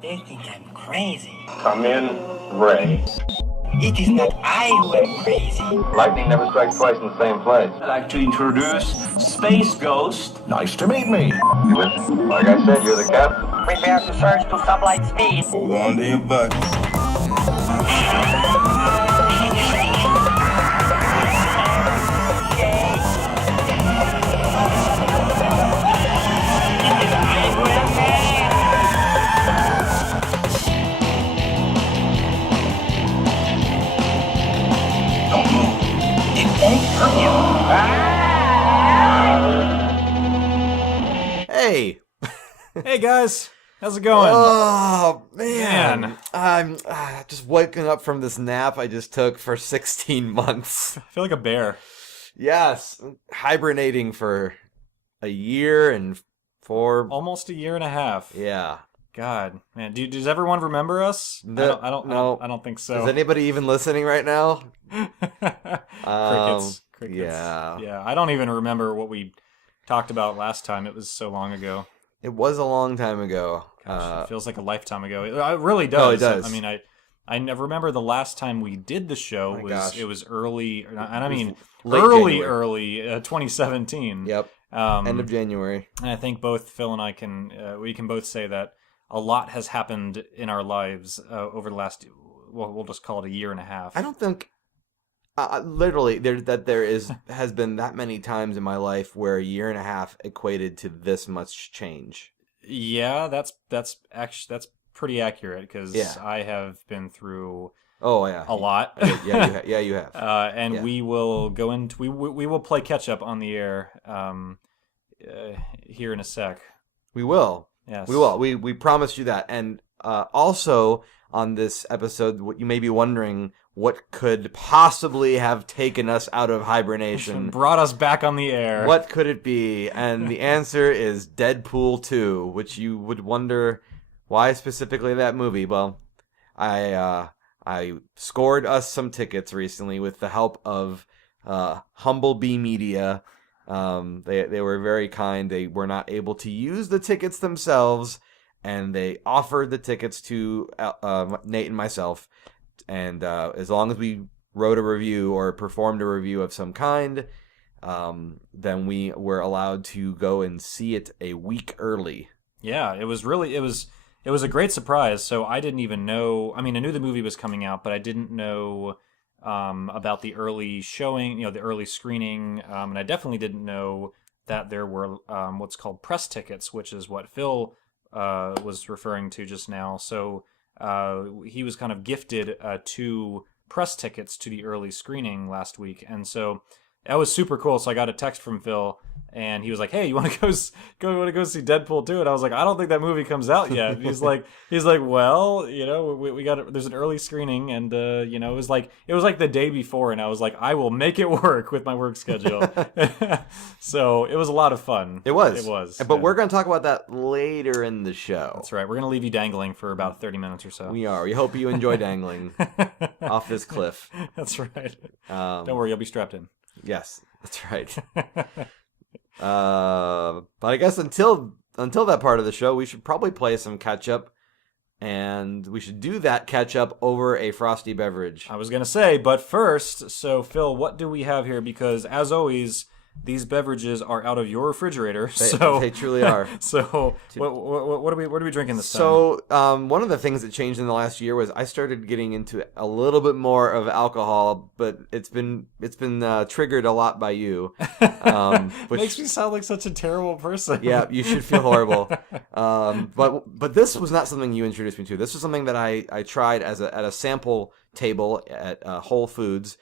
They think I'm crazy. Come in, Ray. It is not I who am crazy. Lightning never strikes twice in the same place. I'd like to introduce Space Ghost. Nice to meet me. You with me? Like I said, you're the captain. Prepare to surge to sublight speed. Hold on to your butts. Don't move. It won't hurt you. Hey. Hey guys, how's it going? Oh, man. Man. I'm just waking up from this nap I just took for 16 months. I feel like a bear. Yes. Hibernating for a year and 4... Almost a year and a half. Yeah. God, man, does everyone remember us? I don't think so. Is anybody even listening right now? Crickets. Yeah. I don't even remember what we talked about last time. It was so long ago. It was a long time ago. Gosh, it feels like a lifetime ago. It really does. Oh, it does. I mean, I never remember the last time we did the show. It was early, and I mean early 2017. Yep. End of January. And I think both Phil and I can both say that a lot has happened in our lives over the last, well, we'll just call it a year and a half. I don't think, literally, has been that many times in my life where a year and a half equated to this much change. Yeah, that's pretty accurate because I have been through. Oh yeah, a lot. Yeah, you have. And we will go into we will play catch up on the air here in a sec. We will. Yes. We will. We promised you that. And also on this episode, what you may be wondering, what could possibly have taken us out of hibernation? Brought us back on the air. What could it be? And the answer is Deadpool 2, which you would wonder why specifically that movie. Well, I scored us some tickets recently with the help of Humblebee Media. They were very kind. They were not able to use the tickets themselves, and they offered the tickets to Nate and myself. And as long as we wrote a review or performed a review of some kind, then we were allowed to go and see it a week early. Yeah, it was a great surprise. So I didn't even know. I mean, I knew the movie was coming out, but I didn't know about the early showing, the early screening, and I definitely didn't know that there were what's called press tickets, which is what Phil was referring to just now. So he was kind of gifted 2 press tickets to the early screening last week, and so that was super cool. So I got a text from Phil, and he was like, "Hey, you want to go see Deadpool 2?" And I was like, "I don't think that movie comes out yet." And he's like, "Well, we got there's an early screening, and it was like the day before." And I was like, "I will make it work with my work schedule." So it was a lot of fun. It was. But we're going to talk about that later in the show. That's right. We're going to leave you dangling for about 30 minutes or so. We are. We hope you enjoy dangling off this cliff. That's right. Don't worry, you'll be strapped in. Yes, that's right. But I guess until that part of the show, we should probably play some catch up, and we should do that catch up over a frosty beverage. I was gonna say, but first, so Phil, what do we have here? Because as always, these beverages are out of your refrigerator. They truly are. So what are we drinking this time? So one of the things that changed in the last year was I started getting into a little bit more of alcohol, but it's been triggered a lot by you. Which makes me sound like such a terrible person. Yeah, you should feel horrible. But this was not something you introduced me to. This was something that I tried at a sample table at Whole Foods.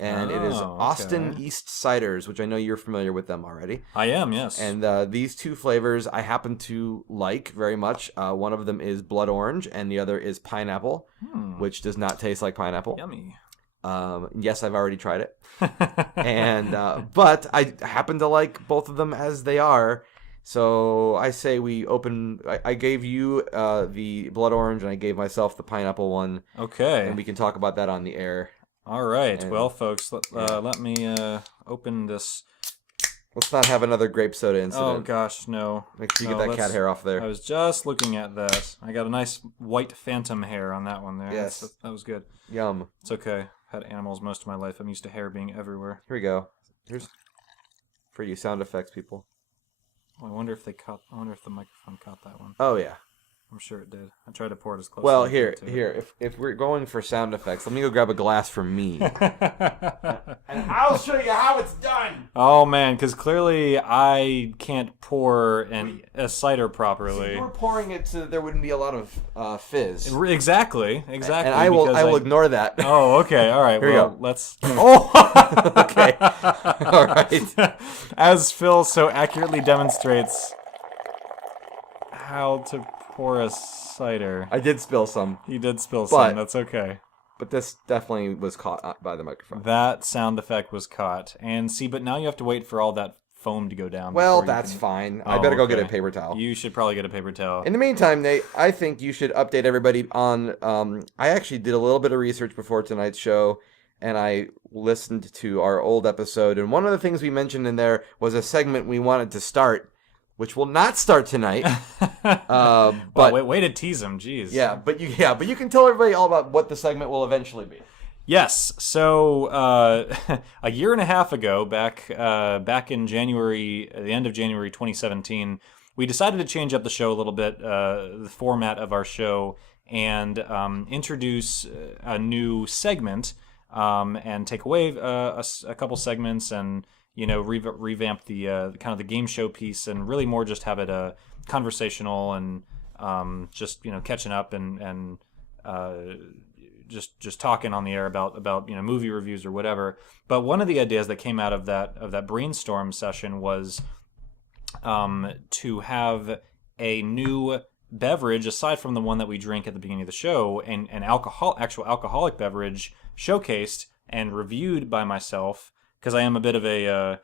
And it is Austin East Ciders, which I know you're familiar with them already. I am, yes. And these 2 flavors I happen to like very much. One of them is blood orange, and the other is pineapple, which does not taste like pineapple. Yummy. Yes, I've already tried it. And but I happen to like both of them as they are. So I say we open. I gave you the blood orange, and I gave myself the pineapple one. Okay. And we can talk about that on the air. All right. Well, folks, let me open this Let's not have another grape soda Oh incident. gosh, no. Make sure you No, get that cat that's- hair off there. I was just looking at that. I got a nice white phantom hair on that one there. Yes. That was good. Yum. It's okay. Had animals most of my life. I'm used to hair being everywhere. Here we go. Here's for you sound effects people. Oh, I wonder if the microphone caught that one. Oh yeah. I'm sure it did. I tried to pour it as close. Well, as I here, could to here. If we're going for sound effects, let me go grab a glass for me. it. And I'll show you how it's done. Oh man, because clearly I can't pour a cider properly. If you were pouring it so that there wouldn't be a lot of fizz. Exactly. And I will ignore that. Oh, okay. All right. Here we well, go. let's. Oh, okay. All right. As Phil so accurately demonstrates how to pour a cider. I did spill some, He did spill But- some. That's okay. but this definitely was caught by the microphone. That sound effect was caught. And see, but now you have to wait for all that foam to go down. Well, before you that's can- fine. Oh, I better go get a okay. paper towel. You should probably get a paper towel. In the meantime, Nate, I think you should update everybody on. I actually did a little bit of research before tonight's show, and I listened to our old episode. And one of the things we mentioned in there was a segment we wanted to start, which will not start tonight. Well, But way to tease him. Jeez. but you can tell everybody all about what the segment will eventually be. Yes. So a year and a half ago, back in January, the end of January 2017, we decided to change up the show a little bit, the format of our show, and introduce a new segment, and take away a couple segments, and revamp the kind of the game show piece, and really more just have it conversational and just catching up and just talking on the air about movie reviews or whatever. But one of the ideas that came out of that brainstorm session was to have a new beverage aside from the one that we drink at the beginning of the show, and an actual alcoholic beverage showcased and reviewed by myself, because I am a bit of a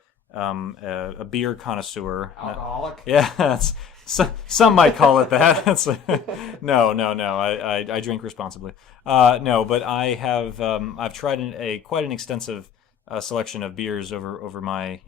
beer connoisseur. Alcoholic? Yeah, some might call it that. No. I drink responsibly. No, but I have I've tried quite an extensive selection of beers over my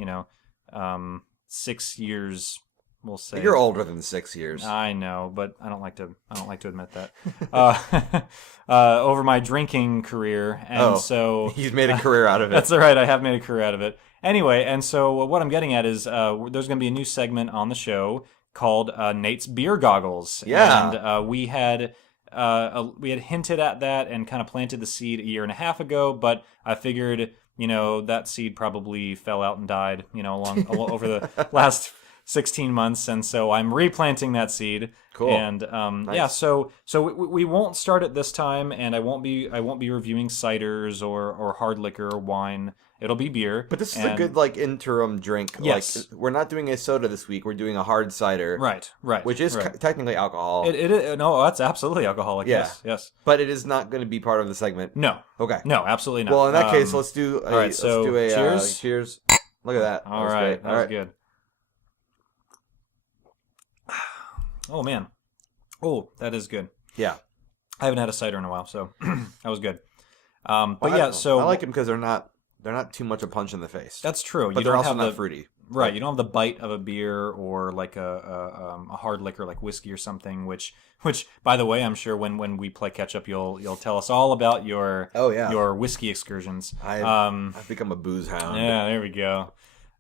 6 years. We'll say You're older than 6 years. I know, but I don't like to admit that. Over my drinking career, and so He's made a career out of it. that's all right. I have made a career out of it. Anyway, and so what I'm getting at is there's going to be a new segment on the show called Nate's Beer Goggles. Yeah. And we had hinted at that and kind of planted the seed a year and a half ago, but I figured that seed probably fell out and died along over the last 16 months, and so I'm replanting that seed. Cool. And Nice. yeah, so we won't start it this time, and I won't be reviewing ciders or hard liquor or wine. It'll be beer. But this is a good interim drink. Yes. Like, we're not doing a soda this week. We're doing a hard cider. Right. Which is right. technically alcohol. No, that's absolutely alcoholic. Yeah. Yes. But it is not going to be part of the segment. No. Okay. No, absolutely not. Well, in that case, let's do a, all right, so cheers. cheers. Look at that. All was right. great. That was good. Oh man. Oh, that is good. Yeah. I haven't had a cider in a while, so that was good. But Well, yeah, so I like them because they're not too much a punch in the face. that's true. but You they're don't also have not the fruity. right. You don't have the bite of a beer or like a hard liquor like whiskey or something. Which by the way, I'm sure when we play catch up, you'll tell us all about your your whiskey excursions. I've become a booze hound. Yeah, there we go.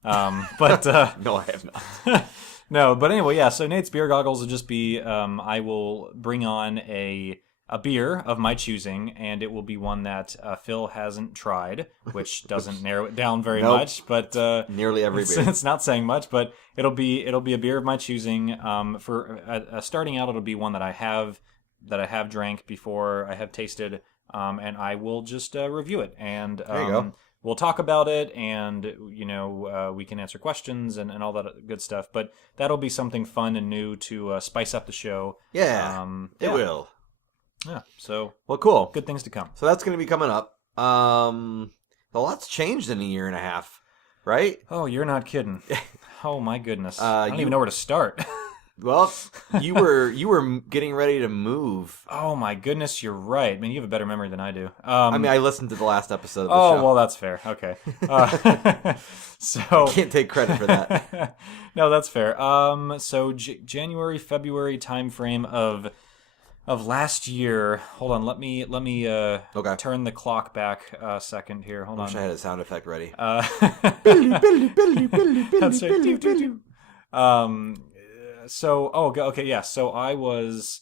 But No, I have not. no, but anyway, yeah. So Nate's Beer Goggles will just be I will bring on a beer of my choosing, and it will be one that Phil hasn't tried, which doesn't narrow it down very Nope. much. But Nearly every beer. it's not saying much, but it'll be a beer of my choosing. For starting out, it'll be one that I have drank before, I have tasted, and I will just review it. And There you go. we'll talk about it, and we can answer questions and all that good stuff. But that'll be something fun and new to spice up the show. Yeah, it yeah. will. Yeah. So Well, cool. good things to come. So that's going to be coming up. A lot's changed in a year and a half, right? Oh, you're not kidding. Oh my goodness. Uh, I don't you- even know where to start. Well, you were getting ready to move. Oh my goodness, you're right. I mean, you have a better memory than I do. I mean, I listened to the last episode of the Oh, show. well, that's fair. Okay. So Can't take credit for that. No, that's fair. So January, February timeframe of last year. Hold on, let me Okay. turn the clock back a second here. Hold I wish I on. had a sound effect ready. That's right. Doo, doo, doo. Okay, yeah. So I was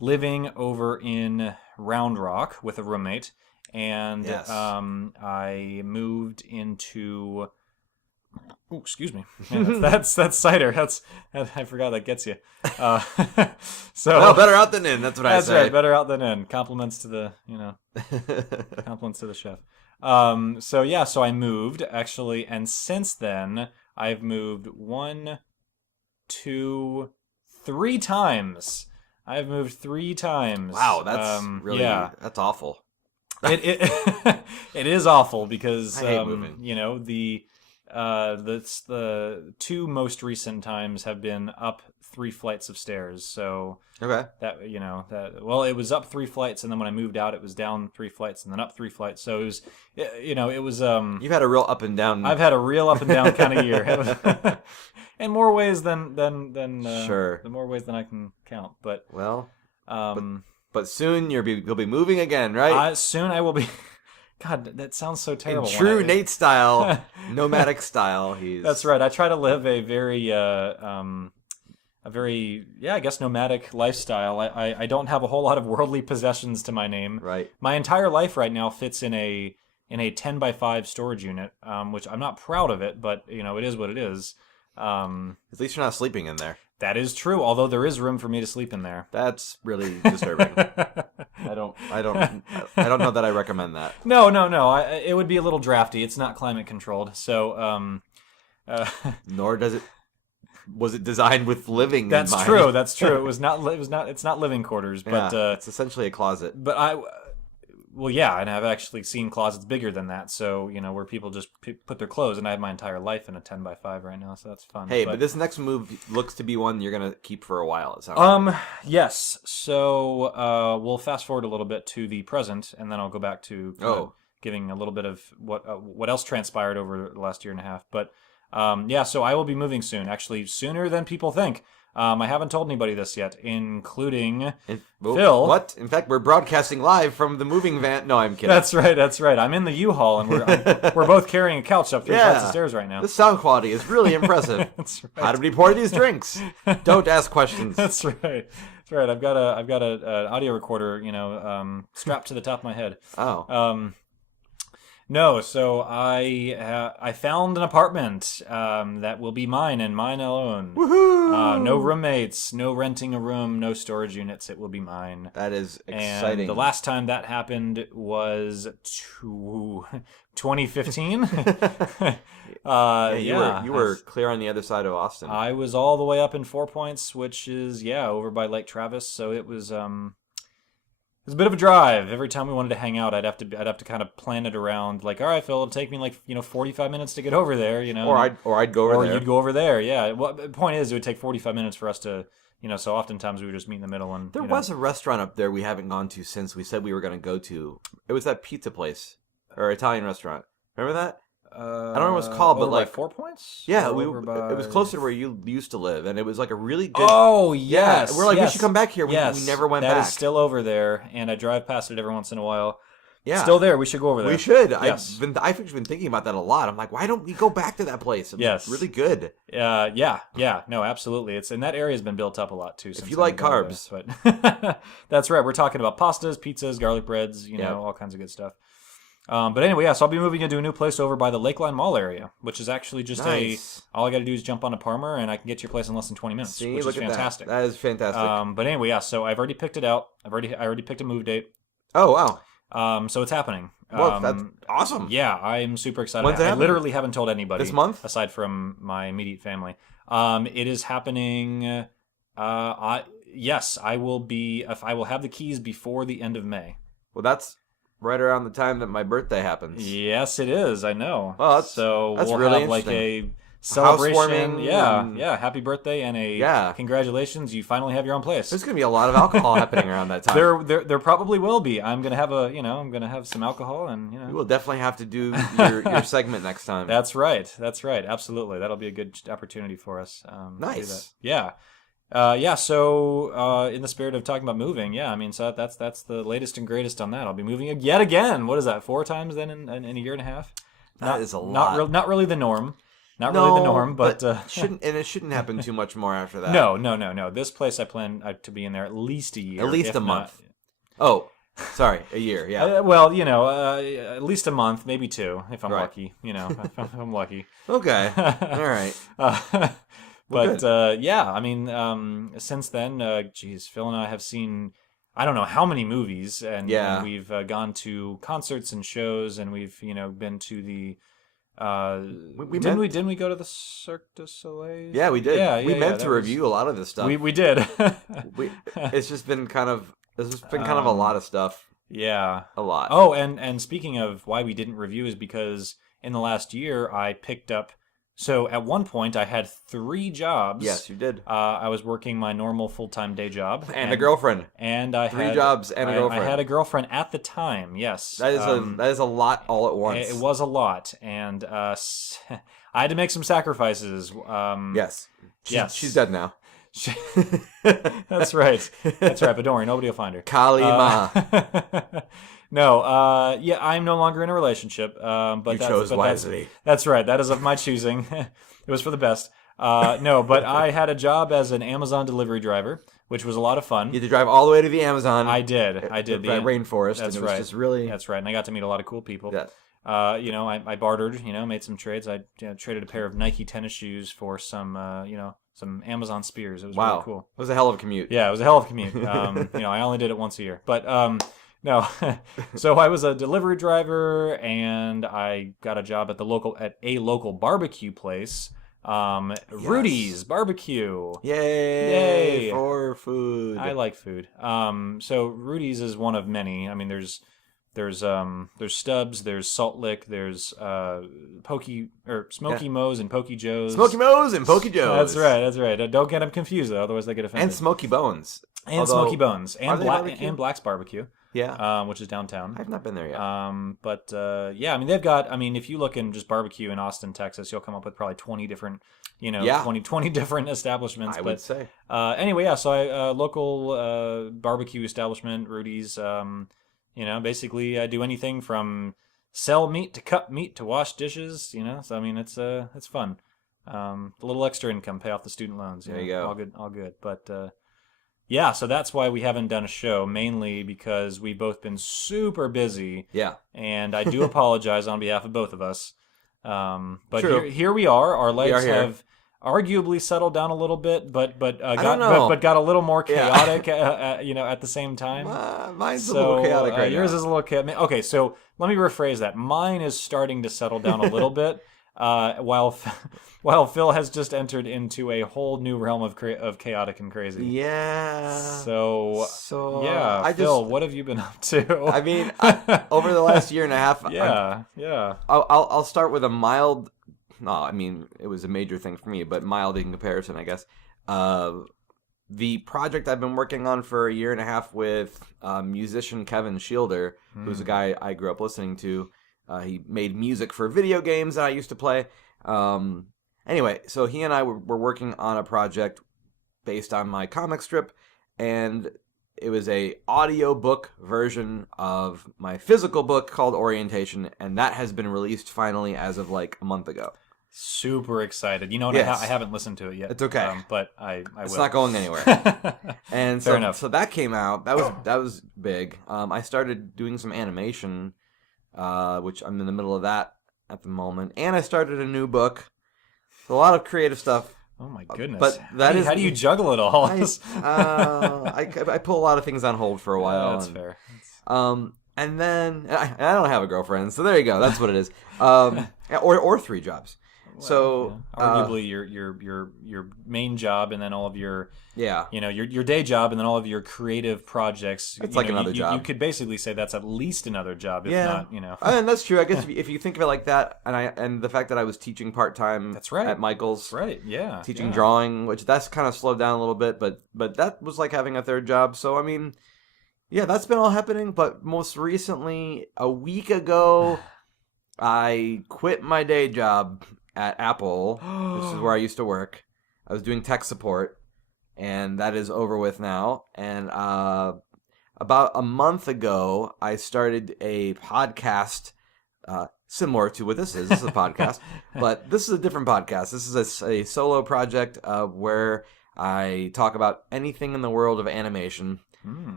living over in Round Rock with a roommate, and Yes. I moved into. Oh, excuse me. Man, that's cider. I forgot that gets you. So Well, better out than in. That's what I that's say. right. Better out than in. Compliments to the compliments to the chef. So I moved actually, and since then I've moved 1, 2, 3 times. I've moved 3 times. Wow, that's really that's awful. It it is awful because I hate moving. The 2 most recent times have been up 3 flights of stairs. So Okay. it was up 3 flights, and then when I moved out, it was down 3 flights, and then up 3 flights. So it was. You've had a real up and down. I've had a real up and down kind of year, in more ways than Sure. in more ways than I can count. But Well, um, but soon you'll be moving again, right? soon I will be. God, that sounds so In terrible. true Nate style, nomadic style. That's right. I try to live a very I guess nomadic lifestyle. I don't have a whole lot of worldly possessions to my name. Right. My entire life right now fits in a 10x5 storage unit, which I'm not proud of it, but it is what it is. At least you're not sleeping in there. That is true, although there is room for me to sleep in there. That's really disturbing. I don't know that I recommend that. No. It would be a little drafty. It's not climate controlled, so Nor was it designed with living that's in mind. true. That's true. It's not living quarters, but Yeah, it's essentially a closet. Well, yeah, and I've actually seen closets bigger than that. So where people just put their clothes, and I have my entire life in a 10x5 right now, so that's fun. Hey, but this next move looks to be one you're gonna keep for a while. It sounds like. Yes. So we'll fast forward a little bit to the present, and then I'll go back to giving a little bit of what else transpired over the last year and a half. But so I will be moving soon. Actually, sooner than people think. I haven't told anybody this yet, including Phil. What? In fact, we're broadcasting live from the moving van. No, I'm kidding. That's right. I'm in the U-Haul, and we're both carrying a couch up 3 flights of stairs right now. The sound quality is really impressive. That's right. How did we pour these drinks? Don't ask questions. That's right. I've got an audio recorder, strapped to the top of my head. Oh. No, so I found an apartment that will be mine and mine alone. Woohoo! No roommates, no renting a room, no storage units. It will be mine. That is exciting. And the last time that happened was 2015. You were clear on the other side of Austin. I was all the way up in 4 Points, which is over by Lake Travis. So it was a bit of a drive. Every time we wanted to hang out, I'd have to kind of plan it around. Like, all right, Phil, it'll take me 45 minutes to get over there. Or I'd go over there. Or you'd go over there. Yeah. Well, the point is, it would take 45 minutes for us to. So oftentimes we would just meet in the middle. And there was a restaurant up there we haven't gone to since we said we were going to go to. It was that pizza place or Italian restaurant. Remember that? I don't know what it's called, but by 4 Points. Yeah, it was closer to where you used to live, and it was like a really good. Oh yes, we're like we should come back here. We never went back. That is still over there, and I drive past it every once in a while. Yeah, still there. We should go over there. We should. Yes. I've been thinking about that a lot. I'm like, why don't we go back to that place? It's really good. Yeah. No, absolutely. And that area has been built up a lot too. If you like carbs, but that's right. We're talking about pastas, pizzas, garlic breads. All kinds of good stuff. But anyway, so I'll be moving into a new place over by the Lakeline Mall area, which is actually just all I got to do is jump on a Palmer, and I can get to your place in less than 20 minutes, which is fantastic. That is fantastic. But anyway, so I've already picked it out. I already picked a move date. Oh, wow. So it's happening. Well, that's awesome. Yeah, I'm super excited. When's it happening? I literally haven't told anybody this month, aside from my immediate family. It is happening. Yes, I will have the keys before the end of May. Well, that's right around the time that my birthday happens. Yes, it is. I know. Well, we'll really have like a celebration. Housewarming. Yeah. Happy birthday and Yeah. congratulations. You finally have your own place. There's gonna be a lot of alcohol happening around that time. There probably will be. I'm gonna have I'm gonna have some alcohol and You will definitely have to do your segment next time. That's right. Absolutely. That'll be a good opportunity for us. To do Nice. that. Yeah. So in the spirit of talking about moving, I mean, so that's the latest and greatest on that. I'll be moving yet again. What is that? 4 times then in a year and a half? That is a lot. Not really the norm. Not really the norm, but it shouldn't happen too much more after that. No. This place I plan to be in there at least a year. At least if a month. Oh, sorry, a year. Yeah. Well, at least a month, maybe 2, if I'm lucky. If I'm lucky. Okay. All right. But I mean, since then, Phil and I have seen I don't know how many movies, and we've gone to concerts and shows, and we've been to the. Didn't we go to the Cirque du Soleil? Yeah, we did. Yeah, we meant to review a lot of this stuff. We did. It's just been kind of a lot of stuff. Yeah, a lot. Oh, and speaking of why we didn't review is because in the last year I picked up. So at one point I had 3 jobs. Yes, you did. I was working my normal full-time day job and a girlfriend. And I 3 had jobs and a girlfriend. I had a girirlfriend at the time. Yes, that is a lot all at once. It was a lot, and I had to make some sacrifices. Yes. Yes, she's dead now. That's right. But don't worry, nobody will find her. Kali Ma. No, I'm no longer in a relationship. But you chose wisely. That's right. That is of my choosing. It was for the best. No, but I had a job as an Amazon delivery driver, which was a lot of fun. You had to drive all the way to the Amazon. I did. The rainforest. That's and it was right. Just really. That's right. And I got to meet a lot of cool people. Yeah. I bartered. Made some trades. I traded a pair of Nike tennis shoes for some Amazon spears. It was really cool. It was a hell of a commute. Yeah, it was a hell of a commute. I only did it once a year, but no. So I was a delivery driver, and I got a job at a local barbecue place. Rudy's Barbecue. Yay for food. I like food. So Rudy's is one of many. I mean, there's Stubbs, there's Salt Lick, there's Smoky Moe's and Pokey Joe's. Smoky Moe's and Pokey Joe's. That's right. Don't get them confused though, otherwise they get offended. And Smoky Bones. Smoky Bones and Black's Barbecue. Yeah. Which is downtown. I've not been there yet. But I mean, they've got. I mean, if you look in just barbecue in Austin, Texas, you'll come up with probably 20 different, 20 different establishments. I would say. Anyway, so local barbecue establishment, Rudy's. Basically, I do anything from sell meat to cut meat to wash dishes. So I mean, it's fun. A little extra income, pay off the student loans. There you go. All good. But so that's why we haven't done a show, mainly because we've both been super busy. Yeah. And I do apologize on behalf of both of us. But True. here we are. Our lives have arguably settled down a little bit, but got a little more chaotic. At the same time. Mine's a little chaotic right yours now. is a little chaotic. Okay, so let me rephrase that. Mine is starting to settle down a little bit. While Phil has just entered into a whole new realm of chaotic and crazy. Yeah. So Phil, what have you been up to? I mean, over the last year and a half. Yeah. I'll start with a mild. No, I mean it was a major thing for me, but mild in comparison, I guess. The project I've been working on for a year and a half with musician Kevin Shielder, who's a guy I grew up listening to. He made music for video games that I used to play. Anyway, so he and I were working on a project based on my comic strip, and it was a audiobook version of my physical book called Orientation, and that has been released finally as of like a month ago. Super excited. I haven't listened to it yet. It's okay. But I will. It's not going anywhere. And Fair enough. So that came out. That was big. I started doing some animation, which I'm in the middle of that at the moment. And I started a new book. So a lot of creative stuff. Oh my goodness! But how do you juggle it all? I put a lot of things on hold for a while. That's fair. And then I don't have a girlfriend, so there you go. That's what it is. Or 3 jobs. So arguably your main job, and then all of your yeah, your day job, and then all of your creative projects. It's like another job. You could basically say that's at least another job, if not. And that's true. I guess if you think of it like that, and the fact that I was teaching part time, that's right, at Michael's, right, yeah, teaching drawing, which that's kind of slowed down a little bit, but that was like having a third job. So I mean, yeah, that's been all happening. But most recently, a week ago, I quit my day job at Apple. This is where I used to work. I was doing tech support, and that is over with now. And about a month ago, I started a podcast similar to what this is. This is a podcast, but this is a different podcast. This is a solo project where I talk about anything in the world of animation,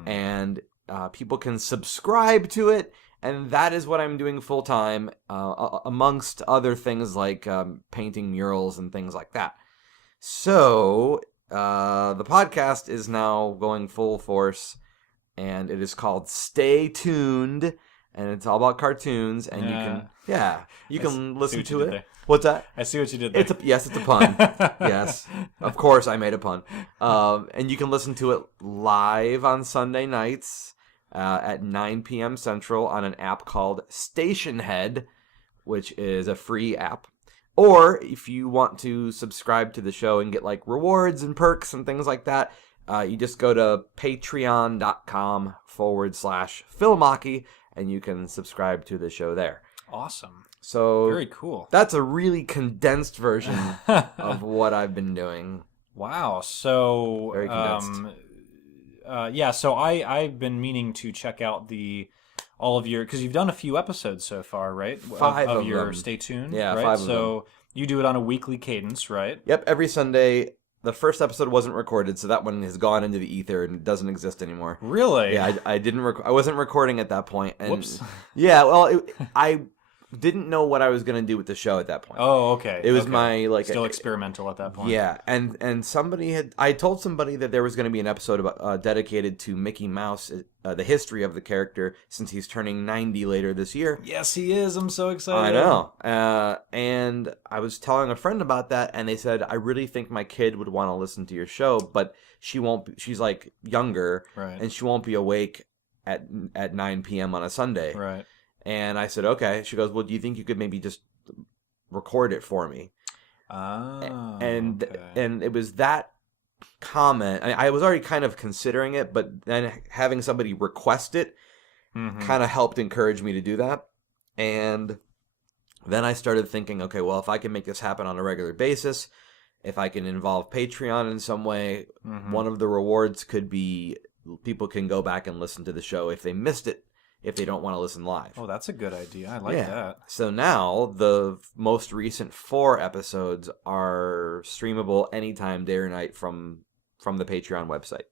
and people can subscribe to it. And that is what I'm doing full time, amongst other things like painting murals and things like that. So the podcast is now going full force, and it is called Stay Tuned, and it's all about cartoons. And you can listen to it. There. What's that? I see what you did there. It's a pun. Yes, of course I made a pun. And you can listen to it live on Sunday nights. At 9 p.m. Central on an app called Stationhead, which is a free app. Or if you want to subscribe to the show and get like rewards and perks and things like that, you just go to patreon.com/Filmaki and you can subscribe to the show there. Awesome. So very cool. That's a really condensed version of what I've been doing. Wow. So very condensed. So I've been meaning to check out all of your, because you've done a few episodes so far, right? 5 of your them. Stay Tuned. Yeah, right? 5 of them. So you do it on a weekly cadence, right? Yep, every Sunday. The first episode wasn't recorded, so that one has gone into the ether and doesn't exist anymore. Really? Yeah, I didn't. I wasn't recording at that point. And whoops. Yeah, well, I didn't know what I was going to do with the show at that point. Oh, okay. It was my still experimental at that point. Yeah, and I told somebody that there was going to be an episode about dedicated to Mickey Mouse, the history of the character, since he's turning 90 later this year. Yes, he is. I'm so excited. I know. And I was telling a friend about that, and they said, I really think my kid would want to listen to your show, but she won't. She's like younger, right, and she won't be awake at 9 p.m. on a Sunday. Right. And I said, okay. She goes, well, do you think you could maybe just record it for me? And it was that comment. I was already kind of considering it, but then having somebody request it kind of helped encourage me to do that. And then I started thinking, okay, well, if I can make this happen on a regular basis, if I can involve Patreon in some way, one of the rewards could be people can go back and listen to the show if they missed it, if they don't want to listen live. Oh, that's a good idea. I like that. So now the most recent 4 episodes are streamable anytime, day or night, from the Patreon website.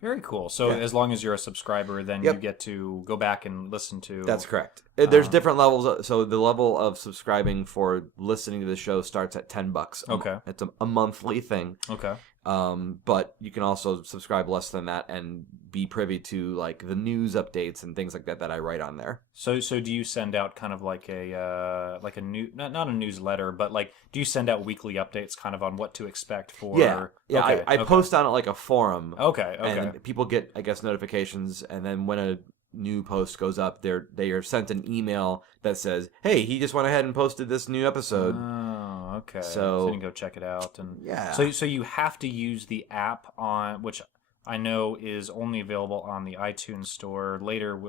Very cool. So as long as you're a subscriber, then you get to go back and listen to... That's correct. There's different levels. So the level of subscribing for listening to the show starts at $10. Okay. It's a monthly thing. Okay. But you can also subscribe less than that and be privy to like the news updates and things like that I write on there. So do you send out kind of like a new not a newsletter, but like do you send out weekly updates kind of on what to expect for? Yeah. Okay, I post on it like a forum. Okay. And people get, I guess, notifications, and then when a new post goes up, they are sent an email that says, "Hey, he just went ahead and posted this new episode." Oh, okay. So you can go check it out, and yeah. So you have to use the app on which I know is only available on the iTunes store. Later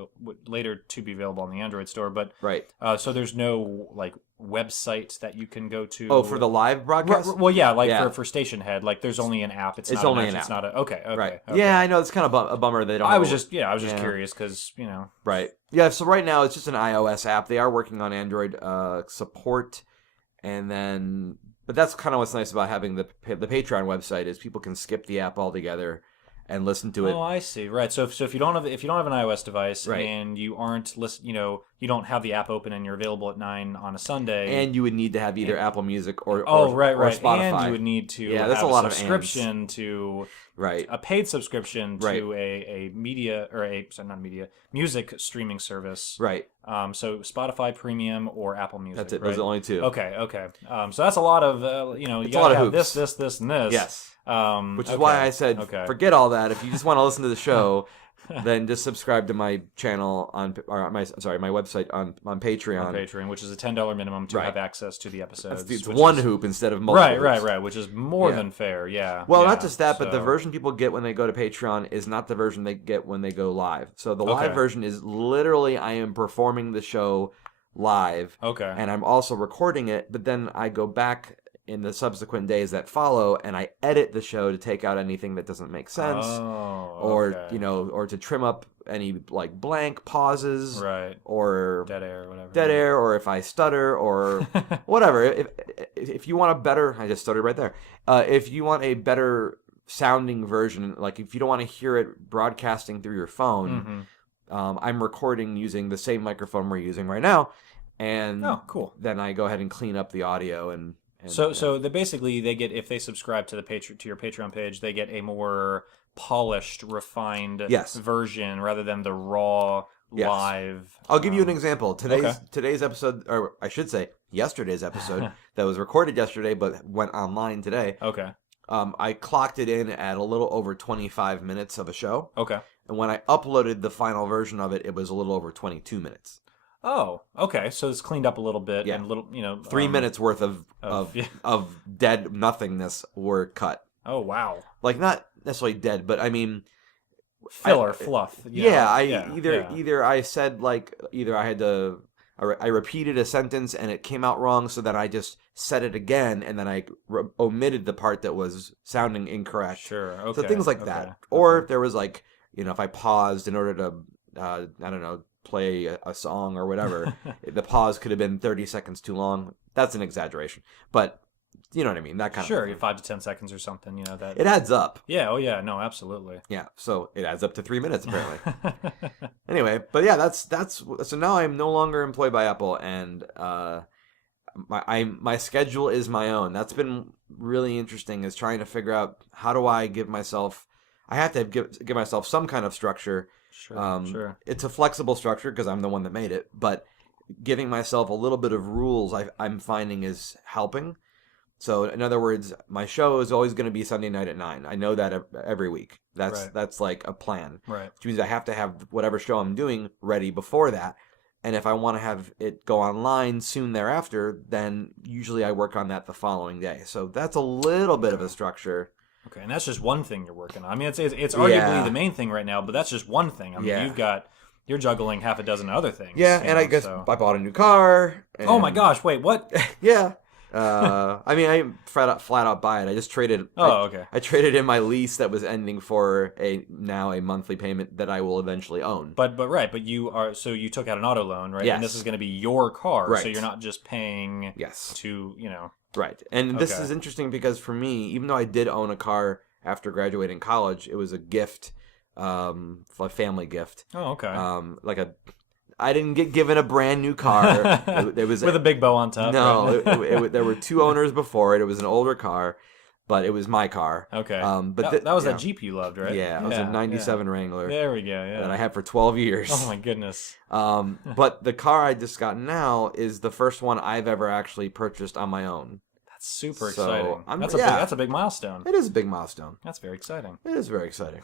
to be available on the Android store, but right. So there's no like website that you can go to. Oh, for the live broadcast? Well, yeah, for Station Head, like there's only an app. It's not only an app. It's not a okay. Right. Okay. Yeah, I know it's kind of a bummer they don't. I was just curious because Right. Yeah. So right now it's just an iOS app. They are working on Android support, but that's kind of what's nice about having the Patreon website is people can skip the app altogether and listen to it. Oh, I see. Right. So if you don't have an iOS device, right, and you aren't you don't have the app open and you're available at 9 on a Sunday, and you would need to have either Apple Music or Spotify, and you would need to that's have a lot a subscription to a paid subscription to a media or not media music streaming service, right. So Spotify Premium or Apple Music. That's it. Right? Those are the only two. Okay. So that's a lot of you It's a gotta lot of have hoops. this, and this. Yes. Which is Okay. why I said, Okay. forget all that. If you just want to listen to the show, then just subscribe to my channel my website on Patreon. On Patreon, which is a $10 minimum to Right. have access to the episodes. It's which one is- hoop instead of multiple. Right. Which is more Yeah. than fair. Yeah. Well, yeah, not just that, but the so- version people get when they go to Patreon is not the version they get when they go live. So the live Okay. version is literally I am performing the show live, Okay. and I'm also recording it, but then I go back in the subsequent days that follow and I edit the show to take out anything that doesn't make sense. Oh, Or okay. or to trim up any like blank pauses, Right. or Dead air, whatever. dead air, or if I stutter, or whatever. If you want a better, I just stuttered right there. If you want a better sounding version, like if you don't want to hear it broadcasting through your phone, I'm recording using the same microphone we're using right now, and Oh, cool. then I go ahead and clean up the audio and So basically they get, if they subscribe to your Patreon page, they get a more polished, refined Yes. version rather than the raw Yes. live. I'll give you an example. okay. Today's episode, or I should say yesterday's episode, that was recorded yesterday but went online today. Okay. I clocked it in at a little over 25 minutes of a show, Okay. and when I uploaded the final version of it, it was a little over 22 minutes. Oh, okay. So it's cleaned up a little bit, Yeah. and a little, 3 minutes worth of yeah. of dead nothingness were cut. Oh, wow. Like not necessarily dead, but I mean Filler, fluff. Yeah, yeah, either I said either I had to I repeated a sentence and it came out wrong, so then I just said it again and then I omitted the part that was sounding incorrect. Sure. Okay. So things like okay, that. Or if there was if I paused in order to I don't know, play a song or whatever, the pause could have been 30 seconds too long. That's an exaggeration, but you know what I mean. That kind Sure, of thing. 5 to 10 seconds or something. That. It adds up. Yeah. Oh, yeah. No, absolutely. Yeah, so it adds up to 3 minutes apparently. Anyway, but yeah, that's so now I'm no longer employed by Apple, and my schedule is my own. That's been really interesting, is trying to figure out how do I give myself. I have to give myself some kind of structure. Sure. Sure. It's a flexible structure because I'm the one that made it, but giving myself a little bit of rules I'm finding is helping. So in other words, my show is always going to be Sunday night at 9. I know that every week. That's like a plan. Right. Which means I have to have whatever show I'm doing ready before that. And if I want to have it go online soon thereafter, then usually I work on that the following day. So that's a little bit of a structure. Okay, and that's just one thing you're working on. I mean, it's arguably Yeah. the main thing right now, but that's just one thing. I mean, Yeah. you're juggling half a dozen other things. Yeah, you and know, I guess so. I bought a new car. Oh my and- gosh! Wait, what? Yeah. I mean, I didn't flat out buy it. I just traded. Oh, okay. I traded in my lease that was ending for a monthly payment that I will eventually own. But you took out an auto loan, right? Yes. And this is going to be your car, so Right. you're not just paying Yes. to, Right. And this Okay. is interesting because for me, even though I did own a car after graduating college, it was a gift, a family gift. Oh, okay. I didn't get given a brand new car. It was With a big bow on top. no. right? There were two owners before it. It was an older car, but it was my car. Okay. But that was yeah. that Jeep you loved, right? Yeah, it was a '97 Wrangler There we go. Yeah. that I had for 12 years. Oh my goodness. But the car I just got now is the first one I've ever actually purchased on my own. That's super So, exciting. That's a big milestone. It is a big milestone. That's very exciting. It is very exciting.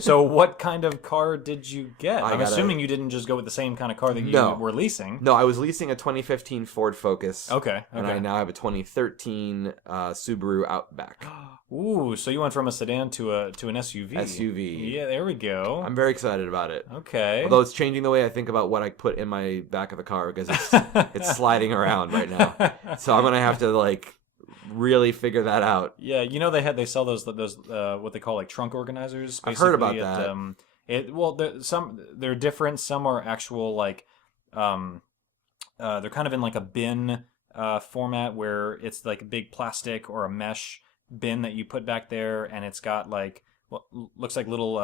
So what kind of car did you get? I I'm got assuming you didn't just go with the same kind of car that you No. were leasing. No, I was leasing a 2015 Ford Focus. Okay. And I now have a 2013 Subaru Outback. Ooh, so you went from a sedan to an SUV. SUV. Yeah, there we go. I'm very excited about it. Okay. Although it's changing the way I think about what I put in my back of the car because it's sliding around right now. So I'm gonna have to really figure that out. Yeah, they sell those what they call trunk organizers. I've heard about basically that. They're different. Some are actual they're kind of in a bin format where it's like a big plastic or a mesh bin that you put back there, and it's got what looks like little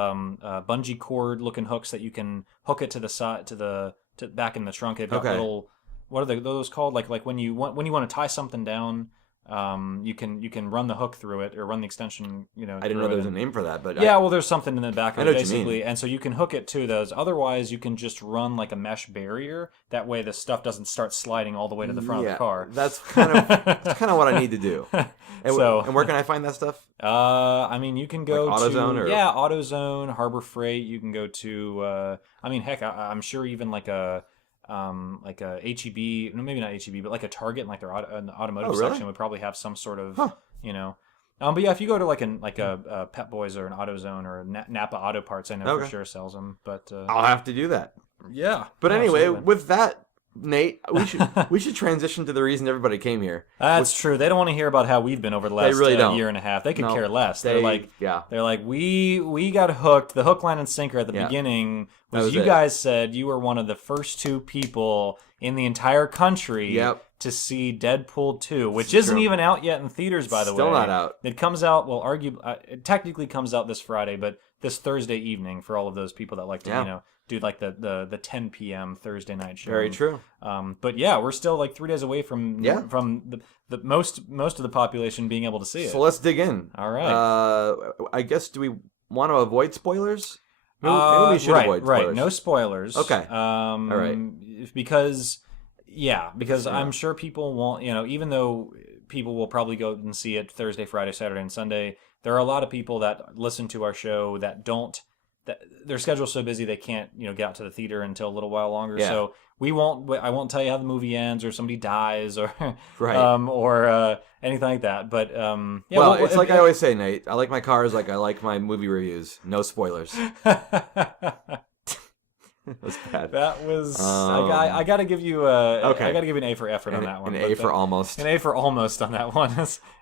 bungee cord looking hooks that you can hook it to the side to back in the trunk. They've got Okay. little, what are those called? Like when you want to tie something down. You can run the hook through it or run the extension. I didn't know there was a name for that, but well, there's something in the back of I know it what you mean. basically, and so you can hook it to those. Otherwise, you can just run like a mesh barrier. That way, the stuff doesn't start sliding all the way to the front of the car. That's kind of what I need to do. And, and where can I find that stuff? I mean, you can go like AutoZone to or... AutoZone, Harbor Freight. You can go to. I mean, heck, I'm sure even like a HEB, no, maybe not HEB, but like a Target, and like their an automotive section would probably have some sort of, But yeah, if you go to like a Pep Boys or an AutoZone or a Napa Auto Parts, I know for sure sells them. But I'll have to do that. Yeah. But anyway, absolutely. with that, Nate, we should transition to the reason everybody came here. That's true. They don't want to hear about how we've been over the last year and a half. They could care less. They're like, we got hooked. The hook, line, and sinker at the beginning was you guys said you were one of the first 2 people in the entire country to see Deadpool 2, which isn't even out yet in theaters, by the way. Still not out. It comes out, it technically comes out this Friday, but this Thursday evening for all of those people that like to, do like the 10 p.m. Thursday night show. Very true. But yeah, we're still like 3 days away from the most of the population being able to see it. So let's dig in. All right. I guess, do we want to avoid spoilers? Maybe we should avoid spoilers. Right. No spoilers. Okay. All right. Because I'm sure people won't. Even though people will probably go and see it Thursday, Friday, Saturday, and Sunday, there are a lot of people that listen to our show that don't. That their schedule's so busy they can't get out to the theater until a little while longer. Yeah. So I won't tell you how the movie ends or somebody dies or right. anything like that. But it's like I always say, Nate. I like my cars like I like my movie reviews. No spoilers. That's bad. That was I got to give you I got to give you an A for effort on that one. An A for almost. An A for almost on that one.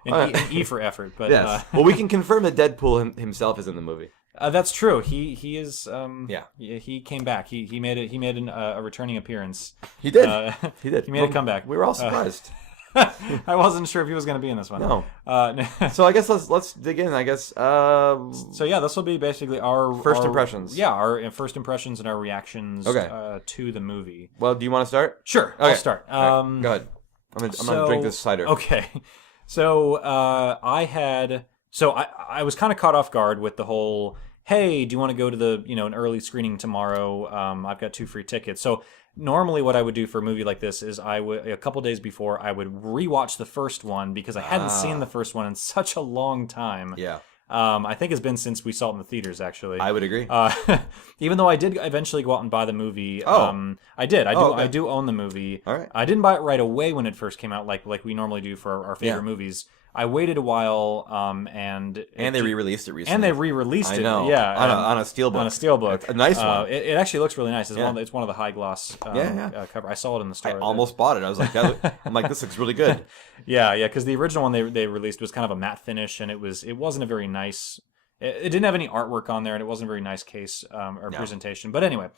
an E for effort. But yes. Well, we can confirm that Deadpool himself is in the movie. That's true. He is. He came back. He made a returning appearance. He did. He did. He made a comeback. We were all surprised. I wasn't sure if he was going to be in this one. No. So I guess let's dig in. I guess. So yeah, this will be basically our first impressions. Yeah, our first impressions and our reactions to the movie. Well, do you want to start? Sure. Okay. I'll start. Right, go ahead. I'm gonna drink this cider. Okay. So I was kind of caught off guard with the whole, hey, do you want to go to the an early screening tomorrow? I've got 2 free tickets. So normally what I would do for a movie like this is I would, a couple days before, I would rewatch the first one because I hadn't seen the first one in such a long time. Yeah. I think it's been since we saw it in the theaters, actually. I would agree. Even though I did eventually go out and buy the movie. I did. I do own the movie. All right. I didn't buy it right away when it first came out, like we normally do for our favorite movies. I waited a while, and they re-released it recently. And they re-released it. I know. Yeah, on a steelbook. On a steelbook. A nice one. It actually looks really nice. It's one of the high gloss cover. I saw it in the store. I almost bought it. I was like, I'm like, this looks really good. Yeah, because the original one they released was kind of a matte finish, and it wasn't a very nice. It didn't have any artwork on there, and it wasn't a very nice case or presentation. But anyway,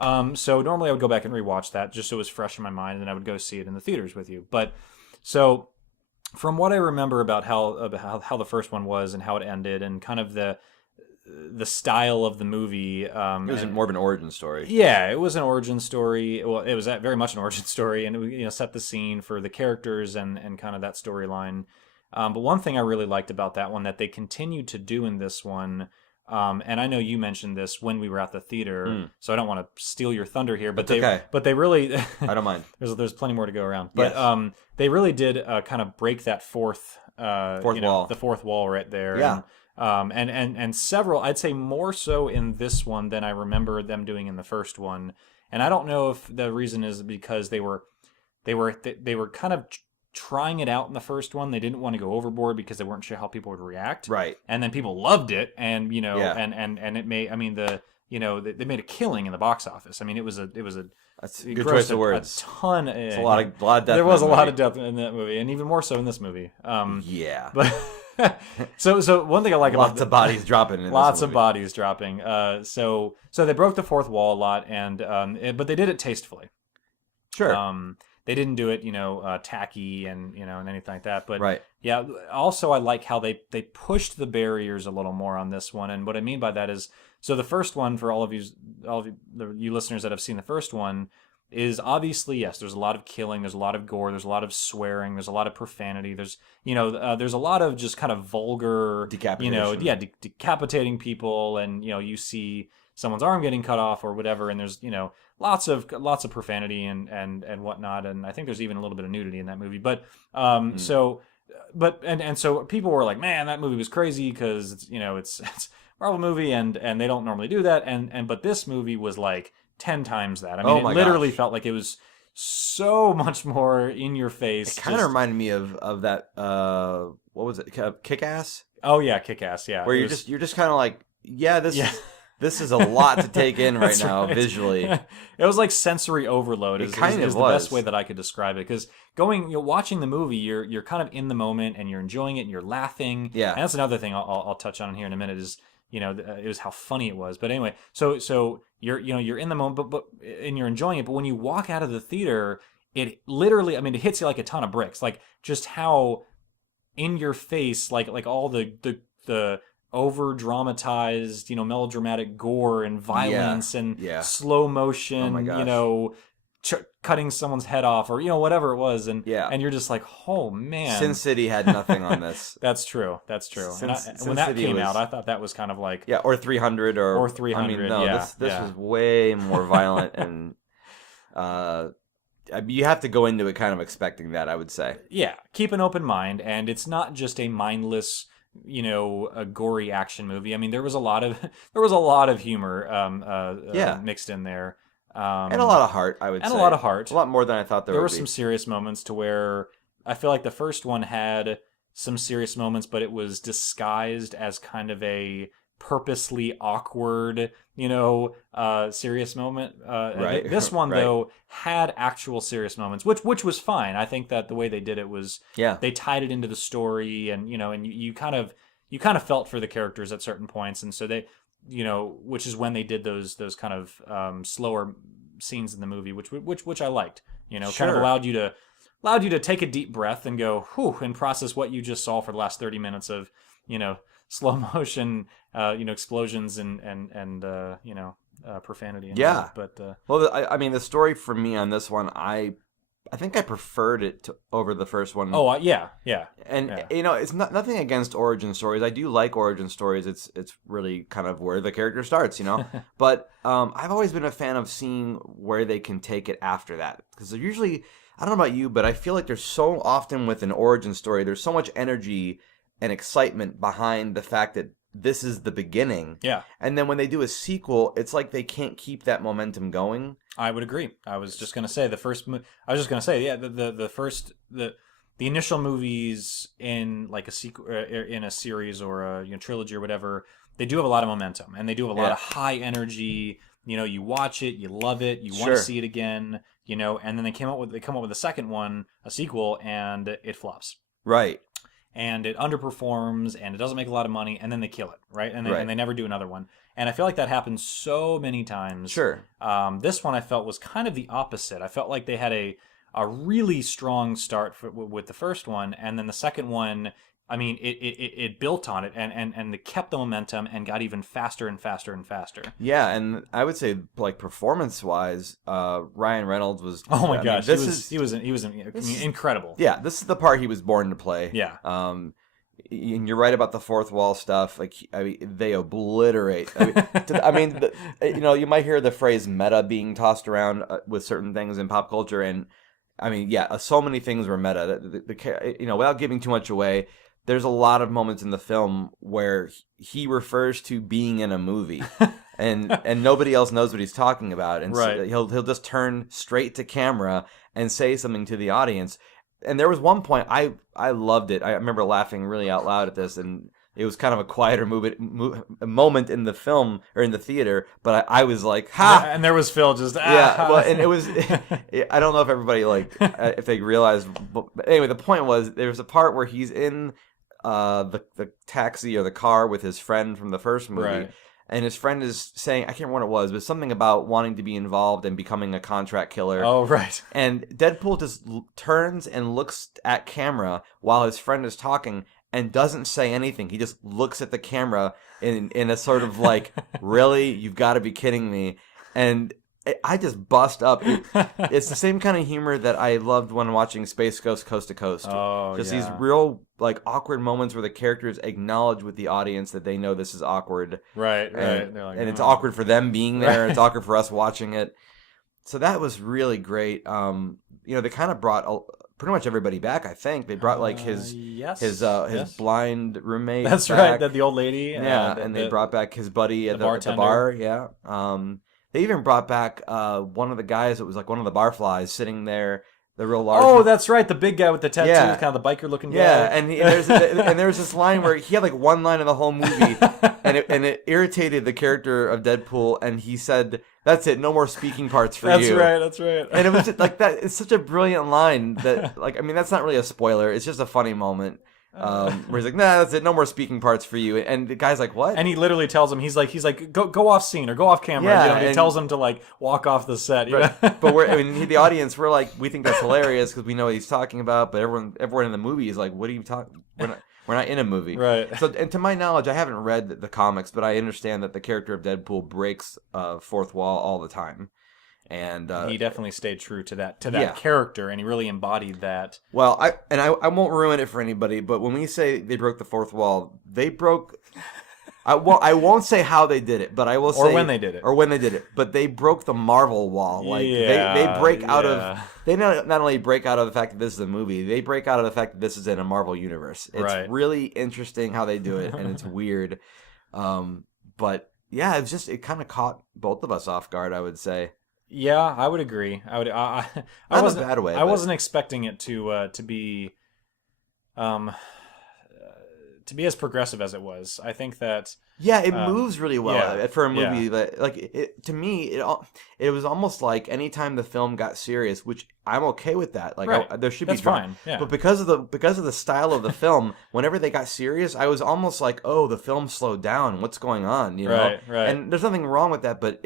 so normally I would go back and rewatch that just so it was fresh in my mind, and then I would go see it in the theaters with you. But so from what I remember about how the first one was and how it ended, and kind of the style of the movie, it was more of an origin story. Yeah, it was an origin story. Well, it was very much an origin story, and it set the scene for the characters and kind of that storyline. But one thing I really liked about that one that they continued to do in this one, and I know you mentioned this when we were at the theater, so I don't want to steal your thunder here, but they really I don't mind. There's plenty more to go around, but they really did kind of break that fourth wall, the fourth wall right there. Yeah. And several, I'd say more so in this one than I remember them doing in the first one, and I don't know if the reason is because they were kind of trying it out in the first one. They didn't want to go overboard because they weren't sure how people would react. Right. And then people loved it, and and it made, I mean, they made a killing in the box office. I mean, it was a that's a good choice of words. A ton. It's a lot of death. There was a lot of death in that movie, and even more so in this movie. Yeah. But so one thing I like about lots of bodies dropping. In lots this movie. of bodies dropping. So they broke the fourth wall a lot, and but they did it tastefully. Sure. They didn't do it, tacky and and anything like that. But right. Yeah. Also, I like how they pushed the barriers a little more on this one, and what I mean by that is, so the first one, for all of you listeners that have seen the first one, is obviously, yes, there's a lot of killing, there's a lot of gore, there's a lot of swearing, there's a lot of profanity, there's there's a lot of just kind of vulgar Decapitation. decapitating people, and you see someone's arm getting cut off or whatever, and there's lots of profanity and whatnot, and I think there's even a little bit of nudity in that movie, but so. But and so people were like, man, that movie was crazy because it's it's a Marvel movie and they don't normally do that, and but this movie was like 10 times that. I mean, Oh it my literally gosh. felt like it was so much more in your face. It kind of reminded me of that what was it? Kick-Ass? Oh yeah, Kick-Ass, yeah. Where It you're just kind of like, yeah, Yeah. this is a lot to take in right That's now right. visually. It was like sensory overload. It Is kind of the best was. way that I could describe it. Because watching the movie, you're kind of in the moment and you're enjoying it and you're laughing. Yeah. And that's another thing I'll touch on here in a minute. Is it was how funny it was. But anyway, so you're in the moment, but and you're enjoying it. But when you walk out of the theater, it literally, I mean, it hits you like a ton of bricks. Like just how in your face, like all the over dramatized, melodramatic gore and violence and yeah. slow Oh motion, my gosh. cutting someone's head off or whatever it was, and Yeah. and you're just like, oh man. Sin City had nothing on this. That's true. Sin When that City came was- out, I thought that was kind of like, Yeah, or 300 Or I 300, mean, no, yeah, this yeah. was way more violent and you have to go into it kind of expecting that, I would say. yeah, keep an open mind, and it's not just a mindless, a gory action movie. I mean, there was a lot of humor Yeah. mixed in there. And a lot of heart, I would say. and a lot of heart. A lot more than I thought there There would were be. some serious moments to where I feel like the first one had some serious moments, but it was disguised as kind of a purposely awkward, serious moment. Right, This one right. though had actual serious moments, which was fine. I think that the way they did it was Yeah. they tied it into the story, and and you kind of felt for the characters at certain points, and so they, which is when they did those kind of slower scenes in the movie, which I liked. Kind of Sure. allowed you to take a deep breath and go, whew, and process what you just saw for the last 30 minutes of, slow motion, explosions and profanity. And Yeah. But Well, I mean, the story for me on this one, I think I preferred it over the first one. yeah. And yeah. it's nothing against origin stories. I do like origin stories. It's really kind of where the character starts, But I've always been a fan of seeing where they can take it after that, because they're usually, I don't know about you, but I feel like there's so often with an origin story, there's so much energy and excitement behind the fact that this is the beginning. Yeah. And then when they do a sequel, it's like they can't keep that momentum going. I would agree. I was just gonna say the initial movies in like a sequel in a series or a trilogy or whatever, they do have a lot of momentum and they do have a lot of high energy. You watch it, you love it, you want to Sure. see it again. And then they come up with a second one, a sequel, and it flops. Right. And it underperforms, and it doesn't make a lot of money, and then they kill it, right? And they never do another one. And I feel like that happens so many times. Sure. This one I felt was kind of the opposite. I felt like they had a really strong start with the first one, and then the second one, I mean, it built on it and it kept the momentum and got even faster and faster and faster. Yeah, and I would say like performance-wise, Ryan Reynolds was. Oh my I gosh, mean, he was incredible. Yeah, this is the part he was born to play. Yeah. And you're right about the fourth wall stuff. Like, I mean, they obliterate. I mean, you might hear the phrase "meta" being tossed around with certain things in pop culture, and I mean, yeah, so many things were meta. Without giving too much away, there's a lot of moments in the film where he refers to being in a movie, and nobody else knows what he's talking about, and Right. so he'll just turn straight to camera and say something to the audience. And there was one point I loved it. I remember laughing really out loud at this, and it was kind of a quieter moment in the film or in the theater. But I was like, "Ha!" And there was Phil just Yeah, well, and it was. I don't know if everybody if they realized. But anyway, the point was there was a part where he's in the taxi or the car with his friend from the first movie. Right. And his friend is saying, I can't remember what it was, but something about wanting to be involved and becoming a contract killer. Oh, right. And Deadpool just turns and looks at camera while his friend is talking and doesn't say anything. He just looks at the camera in a sort of like, really? You've got to be kidding me. And I just bust up. It's the same kind of humor that I loved when watching Space Ghost Coast to Coast. Oh, just yeah. these real like awkward moments where the characters acknowledge with the audience that they know this is awkward. Right. And, They're like, and it's "Oh." awkward for them being there, and it's awkward for us watching it. So that was really great. They kind of brought pretty much everybody back. I think they brought like his blind roommate. That's back. right. That the old lady. And they brought back his buddy at the bartender. bar. Yeah. They even brought back one of the guys that was like one of the barflies sitting there. The real large. Oh, that's right. The big guy with the tattoos, Yeah. kind of the biker looking guy. Yeah, and there's this line where he had like one line in the whole movie, and it irritated the character of Deadpool, and he said, "That's it, no more speaking parts for you." That's right. And it was just, like that. It's such a brilliant line that, like, I mean, that's not really a spoiler. It's just a funny moment. Where he's like, "Nah, that's it. No more speaking parts for you." And the guy's like, "What?" And he literally tells him, he's like, go off scene or go off camera. Yeah, and he tells him to like walk off the set. You know? But the audience, we're like, we think that's hilarious because we know what he's talking about. But everyone in the movie is like, "What are you talking? We're not in a movie." Right. So, and to my knowledge, I haven't read the comics, but I understand that the character of Deadpool breaks fourth wall all the time. And he definitely stayed true to that Yeah. character, and he really embodied that. Well, I won't ruin it for anybody, but when we say they broke the fourth wall, they broke. I won't say how they did it, but I will say when they did it. But they broke the Marvel wall. Like they break out of. They not only break out of the fact that this is a movie, they break out of the fact that this is in a Marvel universe. It's really interesting how they do it, and it's weird. But yeah, it kind of caught both of us off guard, I would say. Yeah, I would agree. I wasn't in a bad way. I wasn't expecting it to be as progressive as it was. I think that it moves really well for a movie yeah. that, like, to me, it was almost like anytime the film got serious, which I'm okay with that. Like, right. there should That's be drama. fine. Yeah. But because of the style of the film, whenever they got serious, I was almost like, oh, the film slowed down. What's going on? You know? Right. And there's nothing wrong with that, but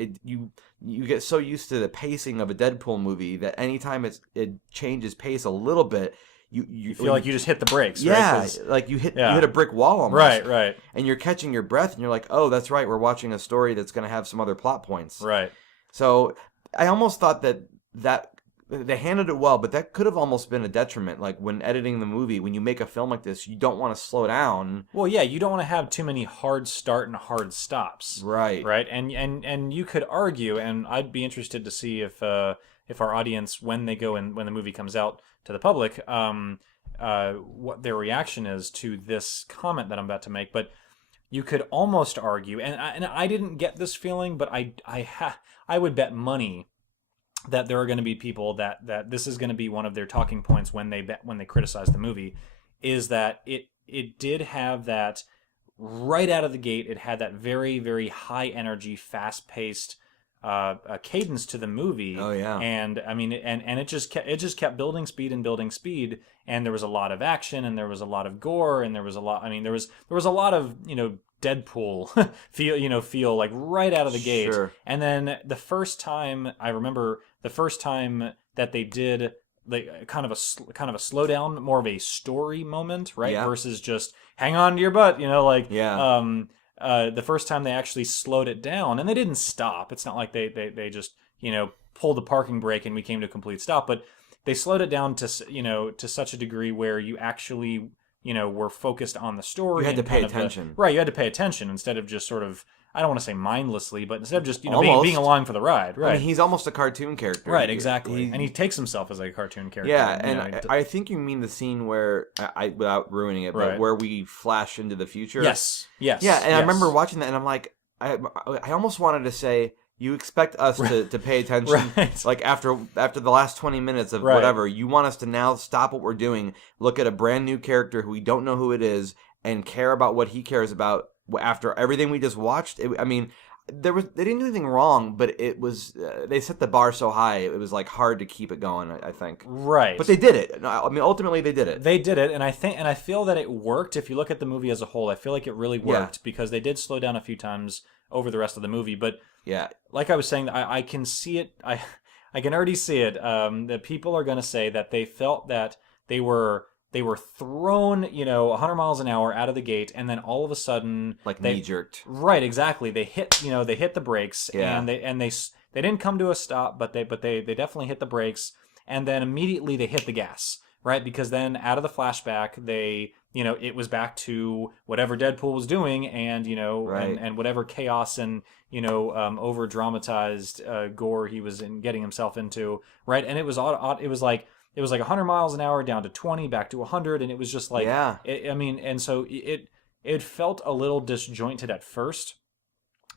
you get so used to the pacing of a Deadpool movie that anytime it changes pace a little bit, you feel like you just hit the brakes. Yeah, right? like you hit a brick wall almost. Right. And you're catching your breath, and you're like, oh, that's right, we're watching a story that's going to have some other plot points. Right. So I almost thought that they handled it well, but that could have almost been a detriment. Like when editing the movie, when you make a film like this, you don't want to slow down. Well, yeah, you don't want to have too many hard start and hard stops. Right. Right. And you could argue, and I'd be interested to see if our audience, when they go and when the movie comes out to the public, what their reaction is to this comment that I'm about to make. But you could almost argue, and I didn't get this feeling, but I would bet money that there are going to be people that this is going to be one of their talking points when they criticize the movie, is that it did have that right out of the gate. It had that very, very high energy, fast paced cadence to the movie. Oh yeah. And I mean, and it just kept building speed, and there was a lot of action, and there was a lot of gore, and there was a lot. I mean, there was a lot of Deadpool feel like right out of the gate. Sure. And then the first time that they did like kind of a slowdown, more of a story moment, right? Yeah. Versus just hang on to your butt, Yeah. The first time they actually slowed it down, and they didn't stop. It's not like they just pulled the parking brake and we came to a complete stop, but they slowed it down to such a degree where you actually were focused on the story. You had to and pay kind of attention. Right, you had to pay attention instead of just sort of, I don't want to say mindlessly, but instead of just being Almost. along for the ride. Right. I mean, he's almost a cartoon character. Right, exactly. And he takes himself as a cartoon character. Yeah, and I think you mean the scene where, without ruining it, but Right. where we flash into the future. Yes. Yeah, and I remember watching that, and I'm like, I almost wanted to say, you expect us to pay attention, Right. like after the last 20 minutes of Right. whatever. You want us to now stop what we're doing, look at a brand new character who we don't know who it is, and care about what he cares about after everything we just watched. I mean, they didn't do anything wrong, but it was they set the bar so high, it was like hard to keep it going. I think. Right. But they did it. I mean, ultimately they did it. They did it, and I feel that it worked. If you look at the movie as a whole, I feel like it really worked because they did slow down a few times over the rest of the movie. But yeah, like I was saying, I can see it. I can already see it. That people are going to say that they felt that they were thrown, 100 miles an hour out of the gate, and then all of a sudden, knee jerked. Right, exactly. They hit the brakes, Yeah. and they didn't come to a stop, but they definitely hit the brakes, and then immediately they hit the gas, right? Because then out of the flashback, they, it was back to whatever Deadpool was doing, and Right. and whatever chaos and over dramatized gore he was getting himself into, right? And it was it was like 100 miles an hour down to 20, back to 100, and it was just like, Yeah. And so it felt a little disjointed at first,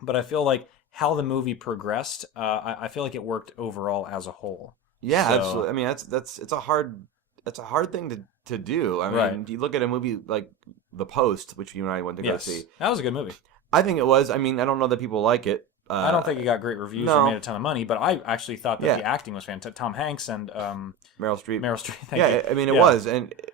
but I feel like how the movie progressed, I feel like it worked overall as a whole. Yeah, So- absolutely. I mean, it's a hard thing to do. I mean, Right. you look at a movie like The Post, which you and I went to go Yes, see. that was a good movie. I think it was. I mean, I don't know that people like it. I don't think it got great reviews no. or made a ton of money, but I actually thought that Yeah. the acting was fantastic. Tom Hanks and Meryl Streep. Meryl Streep. Thank Yeah, you. I mean it Yeah. was,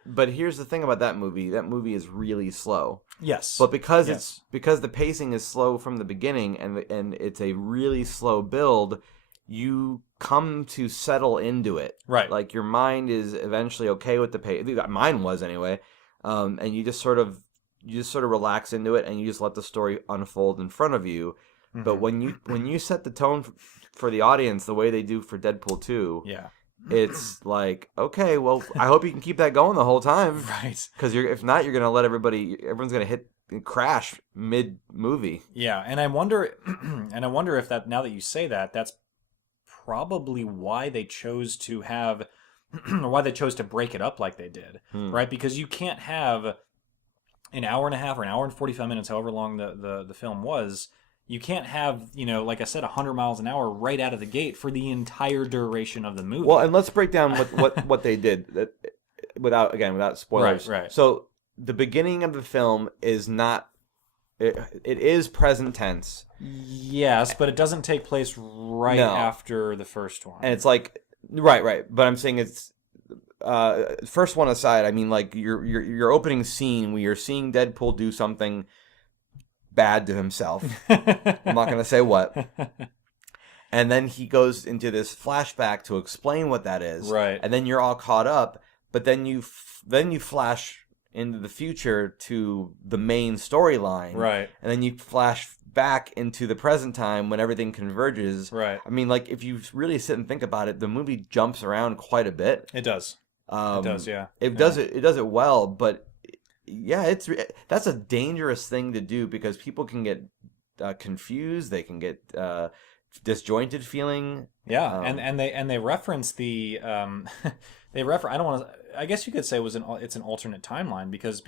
but here's the thing about that movie. That movie is really slow. Yes, But because Yes. because the pacing is slow from the beginning and it's a really slow build, you come to settle into it. Right. Like your mind is eventually okay with the pace. Mine was anyway. And you just sort of relax into it and you just let the story unfold in front of you. Mm-hmm. But when you set the tone for the audience the way they do for Deadpool 2, yeah, it's like, okay, well, I hope you can keep that going the whole time. right. Because if not, you're gonna let everyone's gonna crash mid movie. Yeah, and I wonder, if that, now that you say that, that's probably why they chose to have, or why they chose to break it up like they did, right? Because you can't have an hour and a half or an hour and 45 minutes, however long the film was. You can't have, like I said, 100 miles an hour right out of the gate for the entire duration of the movie. Well, and let's break down what they did without spoilers. Right. So the beginning of the film is not. It is present tense, yes, but it doesn't take place right No. after the first one. and it's like right. But I'm saying it's. First one aside, I mean, like your opening scene where you're seeing Deadpool do something bad to himself. I'm not gonna say what. And then he goes into this flashback to explain what that is. Right. And then you're all caught up, but then you flash into the future to the main storyline. Right. And then you flash back into the present time when everything converges. Right. I mean, like, if you really sit and think about it, the movie jumps around quite a bit. It does. It does, yeah. It does it well, but yeah, that's a dangerous thing to do because people can get confused. They can get disjointed feeling. Yeah, and they reference the I don't want to. I guess you could say it's an alternate timeline because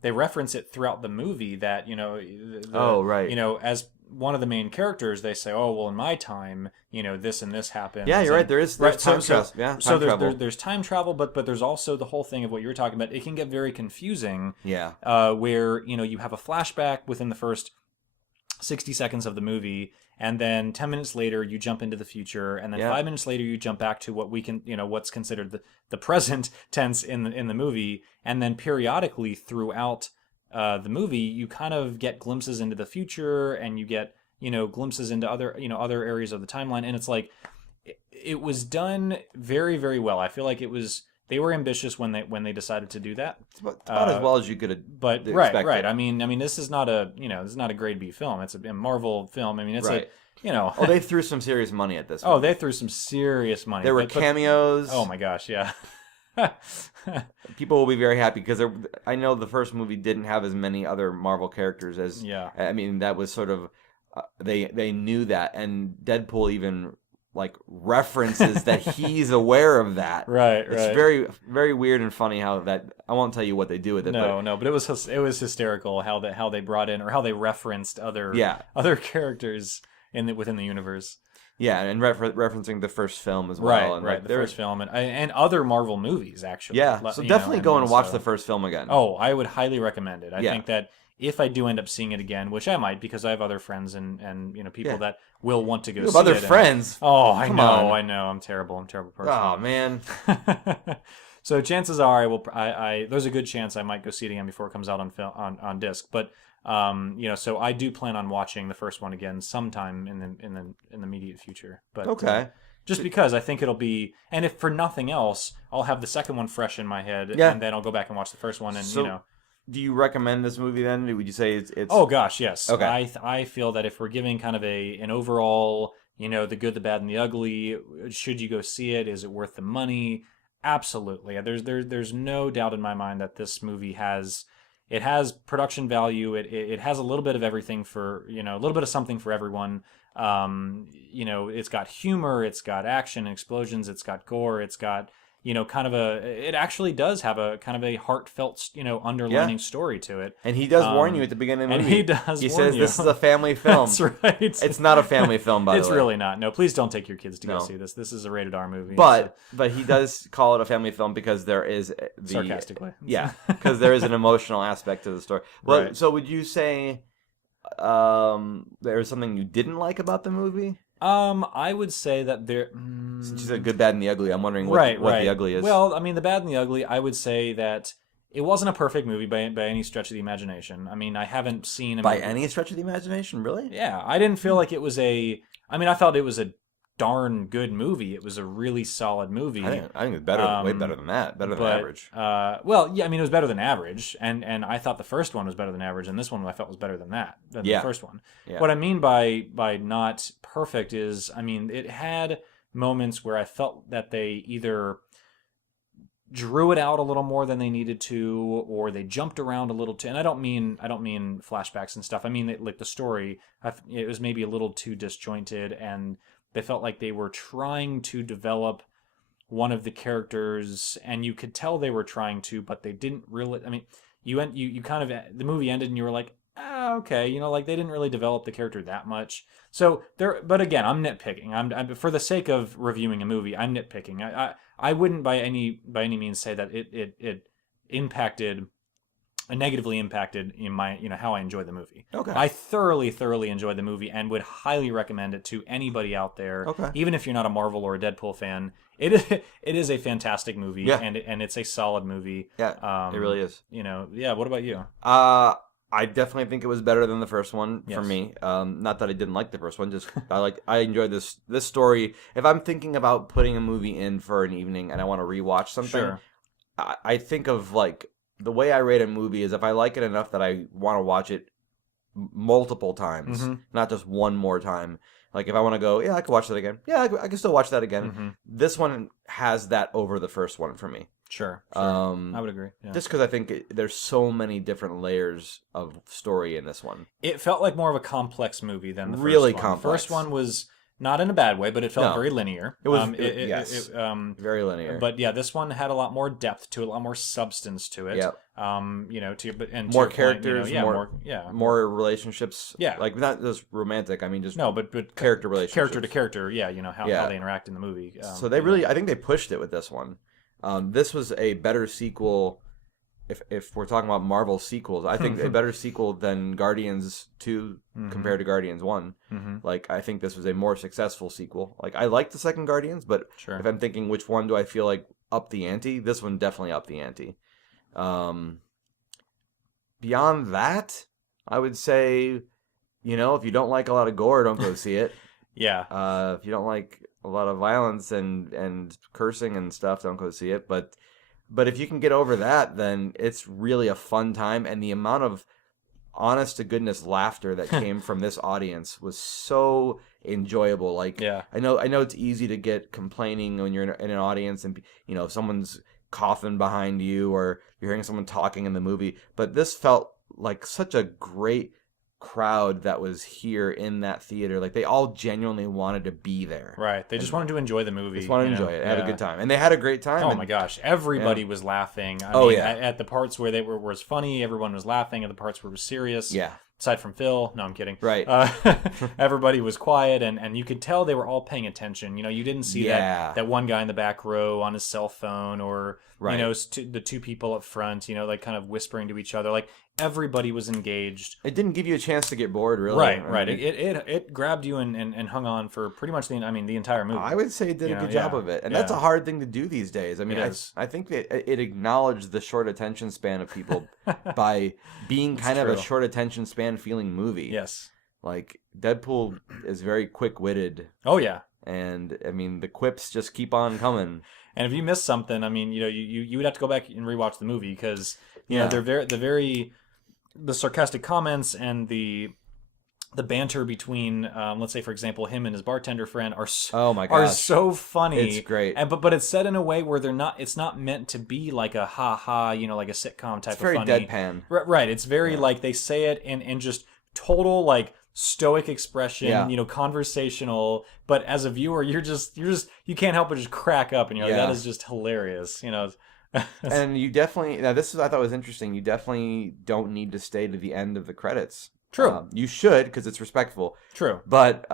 they reference it throughout the movie that right. As one of the main characters they say, oh well, in my time this and this happened. Yeah, you're right. There's time travel. Yeah, time travel. There's time travel, but there's also the whole thing of what you were talking about. It can get very confusing. Yeah. Where you have a flashback within the first 60 seconds of the movie, and then 10 minutes later you jump into the future, and then 5 minutes later you jump back to what we can what's considered the present tense in the movie, and then periodically throughout the movie you kind of get glimpses into the future, and you get glimpses into other areas of the timeline, and it's like it was done very, very well. I feel like they were ambitious when they decided to do that. It's about as well as you could have But expected. right. I mean, this is not a grade B film. It's a Marvel film. I mean, it's Right. a they threw some serious money at this. oh, movie. they threw some serious money. There were cameos. Oh my gosh, yeah. People will be very happy because I know the first movie didn't have as many other Marvel characters as. Yeah. I mean, that was sort of they knew that, and Deadpool even like references that he's aware of that. Right. It's very, very weird and funny how that. I won't tell you what they do with it. But it was hysterical how they brought in or how they referenced other characters within the universe. Yeah, and referencing the first film as well. And right. The first film and other Marvel movies actually. Yeah, so definitely go and watch the first film again. Oh, I would highly recommend it. I think that if I do end up seeing it again, which I might because I have other friends and people that will want to go see it. Other friends? Oh, I Come know. on. I know. I'm terrible. I'm a terrible person. Oh man. So chances are there's a good chance I might go see it again before it comes out on disc. But so I do plan on watching the first one again sometime in the immediate future. But Okay. just because I think it'll be, and if for nothing else, I'll have the second one fresh in my head, Yeah. and then I'll go back and watch the first one, and So, do you recommend this movie then? Would you say it's Oh gosh, yes. Okay. I feel that if we're giving kind of an overall, the good, the bad, and the ugly. Should you go see it? Is it worth the money? Absolutely. There's no doubt in my mind that this movie has production value. It has a little bit of everything for, a little bit of something for everyone. It's got humor, it's got action, explosions, it's got gore, it's got, it actually does have a kind of a heartfelt, underlining story to it. And he does warn you at the beginning of the movie. And he does He warn says you. this is a family film. That's right. It's not a family film, by the way. It's really not. No, please don't take your kids to go No. see this. This is a rated R movie. But he does call it a family film because there is the sarcastically. Yeah, because there is an emotional aspect to the story. Well, Right. so would you say there was something you didn't like about the movie? I would say that there. Since you said good, bad, and the ugly, I'm wondering what Right. the ugly is. Well, I mean, the bad and the ugly. I would say that it wasn't a perfect movie by any stretch of the imagination. I mean, I haven't seen a by movie. any stretch of the imagination, really? Yeah, I didn't feel like it was a. I mean, I felt it was a darn good movie. It was a really solid movie. I think it's better, way better than that. Better than average. Well, yeah, I mean, it was better than average, and I thought the first one was better than average, and this one I felt was better than the first one. Yeah. What I mean by not perfect is, I mean, it had moments where I felt that they either drew it out a little more than they needed to, or they jumped around a little too. And I don't mean flashbacks and stuff. I mean like the story. It was maybe a little too disjointed, and they felt like they were trying to develop one of the characters, and you could tell they were trying to, but they didn't really. I mean, you kind of, the movie ended, and you were like, okay, like they didn't really develop the character that much. So there, but again, I'm nitpicking. I'm for the sake of reviewing a movie, I'm nitpicking. I wouldn't by any means say that it negatively impacted in my, how I enjoyed the movie. Okay. I thoroughly enjoyed the movie and would highly recommend it to anybody out there. Okay. Even if you're not a Marvel or a Deadpool fan, it is a fantastic movie. Yeah. And it's a solid movie. Yeah, it really is. Yeah. What about you? I definitely think it was better than the first one for Yes. me. Not that I didn't like the first one, just I enjoyed this story. If I'm thinking about putting a movie in for an evening and I want to rewatch something, Sure. I think of like the way I rate a movie is if I like it enough that I want to watch it multiple times, Mm-hmm. not just one more time. Like if I want to go, yeah, I could watch that again. Yeah, I can still watch that again. Mm-hmm. This one has that over the first one for me. Sure. I would agree. Yeah. Just because I think there's so many different layers of story in this one. It felt like more of a complex movie than the Really first one. complex. The first one was not in a bad way, but it felt No. very linear. It was yes. Very linear. But yeah, this one had a lot more depth to it, a lot more substance to it. Yep. More characters, more relationships. Yeah. Like not just romantic. I mean, just but character relationships. character to character. Yeah, how they interact in the movie. So they really, I think they pushed it with this one. This was a better sequel. If we're talking about Marvel sequels, I think a better sequel than Guardians 2 compared to Guardians 1. Mm-hmm. Like, I think this was a more successful sequel. Like, I like the second Guardians, but Sure. if I'm thinking which one do I feel like up the ante, this one definitely up the ante. Beyond that, I would say, if you don't like a lot of gore, don't go see it. Yeah. If you don't like a lot of violence and cursing and stuff, don't go see it. But if you can get over that, then it's really a fun time. And the amount of honest to goodness laughter that came from this audience was so enjoyable. Like, Yeah. I know it's easy to get complaining when you're in an audience and someone's coughing behind you or you're hearing someone talking in the movie. But this felt like such a great crowd that was here in that theater. Like, they all genuinely wanted to be there. Right. They just wanted to enjoy the movie. Just wanted to enjoy it, have a good time, and they had a great time. Oh and my gosh, everybody was laughing. I mean, at the parts where they was funny, everyone was laughing. At the parts where it was serious, Yeah. Aside from Phil, no, I'm kidding. Right. Everybody was quiet, and you could tell they were all paying attention. You didn't see that one guy in the back row on his cell phone, or Right. the two people up front, like kind of whispering to each other. Like everybody was engaged. It didn't give you a chance to get bored, really. Right. It grabbed you and hung on for pretty much the entire movie. I would say it did a good job of it, and that's a hard thing to do these days. I mean, It is. I think that it acknowledged the short attention span of people by being kind of a true. short attention span feeling movie. Yes. Like Deadpool is very quick witted, Oh yeah. and I mean the quips just keep on coming. And if you missed something, I mean, you would have to go back and rewatch the movie because Yeah. they're the sarcastic comments and the the banter between, let's say, for example, him and his bartender friend Oh my are gosh. so funny. It's great. And but it's said in a way where it's not meant to be like a ha ha, like a sitcom type It's very of funny. deadpan. Right. It's very like they say it in just total like stoic expression, Yeah. Conversational, but as a viewer you're just you can't help but just crack up, and you're like, Yeah. that is just hilarious. And you definitely, now this is, I thought was interesting, you definitely don't need to stay to the end of the credits. True. You should, because it's respectful. True. But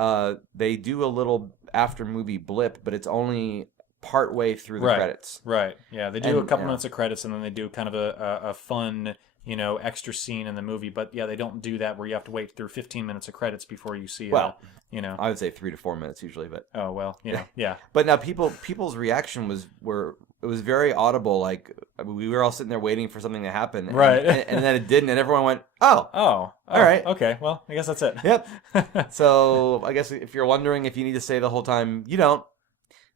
they do a little after movie blip, but it's only part way through the credits. Right. Yeah, they do a And, couple yeah. minutes of credits, and then they do kind of a fun, extra scene in the movie. But yeah, they don't do that where you have to wait through 15 minutes of credits before you see. Well, I would say 3 to 4 minutes usually, but Oh well, yeah. but now people's reaction it was very audible. Like we were all sitting there waiting for something to happen, Right. and then it didn't, and everyone went, "Oh, Oh, all right, Okay, well, I guess that's it. yep." So I guess if you're wondering if you need to stay the whole time, you don't.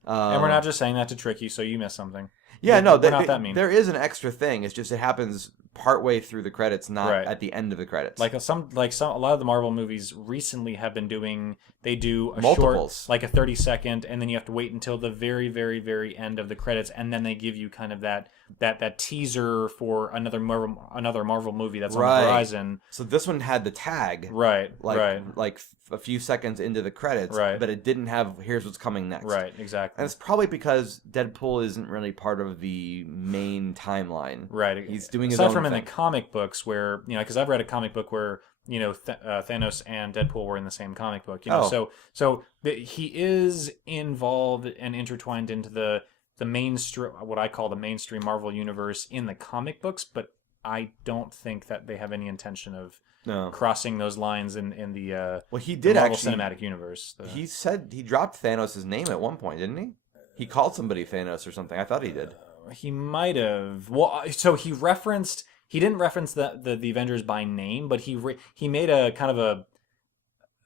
And we're not just saying that to trick you, so you missed something. Yeah, no, we're not that mean. there is an extra thing. It's just it happens partway through the credits, not Right. at the end of the credits. Like a lot of the Marvel movies recently have been doing. They do a Multiples. short, like a 30-second, and then you have to wait until the very, very, very end of the credits, and then they give you kind of that teaser for another Marvel movie that's on Right. the horizon. So this one had the tag, Right. like a few seconds into the credits, Right. but it didn't have here's what's coming next. Right. Exactly. And it's probably because Deadpool isn't really part of the main timeline. Right. He's doing his Aside own from thing. in the comic books where, because I've read a comic book where, Thanos and Deadpool were in the same comic book, Oh. so he is involved and intertwined into the mainstream, what I call the mainstream Marvel universe in the comic books, but I don't think that they have any intention of No. crossing those lines in the Well, he the did Marvel actually. Cinematic Universe. He said he dropped Thanos' name at one point, didn't he? He called somebody Thanos or something. I thought he did. He might have. Well, so he referenced. He didn't reference the Avengers by name, but he made a kind of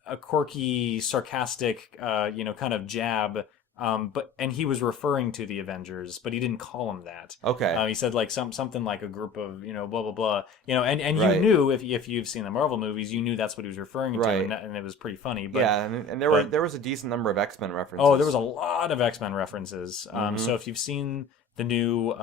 a quirky, sarcastic, kind of jab. And he was referring to the Avengers, but he didn't call them that. Okay. He said like something like a group of blah blah blah. And Right. you knew if you've seen the Marvel movies, you knew that's what he was referring to, Right. and it was pretty funny. But yeah, and there was a decent number of X-Men references. oh, there was a lot of X-Men references. Mhm. So if you've seen the new,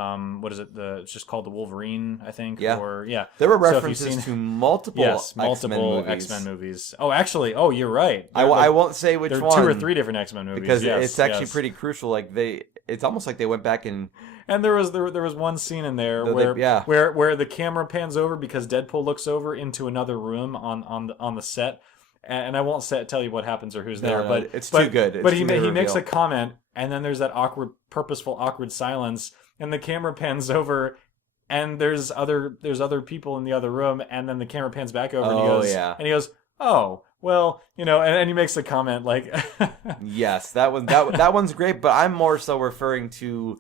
what is it? It's just called the Wolverine, I think. Yeah. Or yeah. There were So if you've references seen- to multiple multiple X-Men movies. Oh, actually, you're right. I won't say which There one. are 2 or 3 different X-Men movies because yes, it's actually yes. pretty crucial. Like it's almost like they went back and And there was one scene in there Yeah. where the camera pans over because Deadpool looks over into another room on the set. And I won't tell you what happens or who's there, No, but it's too good. It's But too he good a makes a reveal. comment, and then there's that purposeful awkward silence, and the camera pans over, and there's other people in the other room, and then the camera pans back over, and he goes, oh well, and he makes a comment like, yes, that one's great. But I'm more so referring to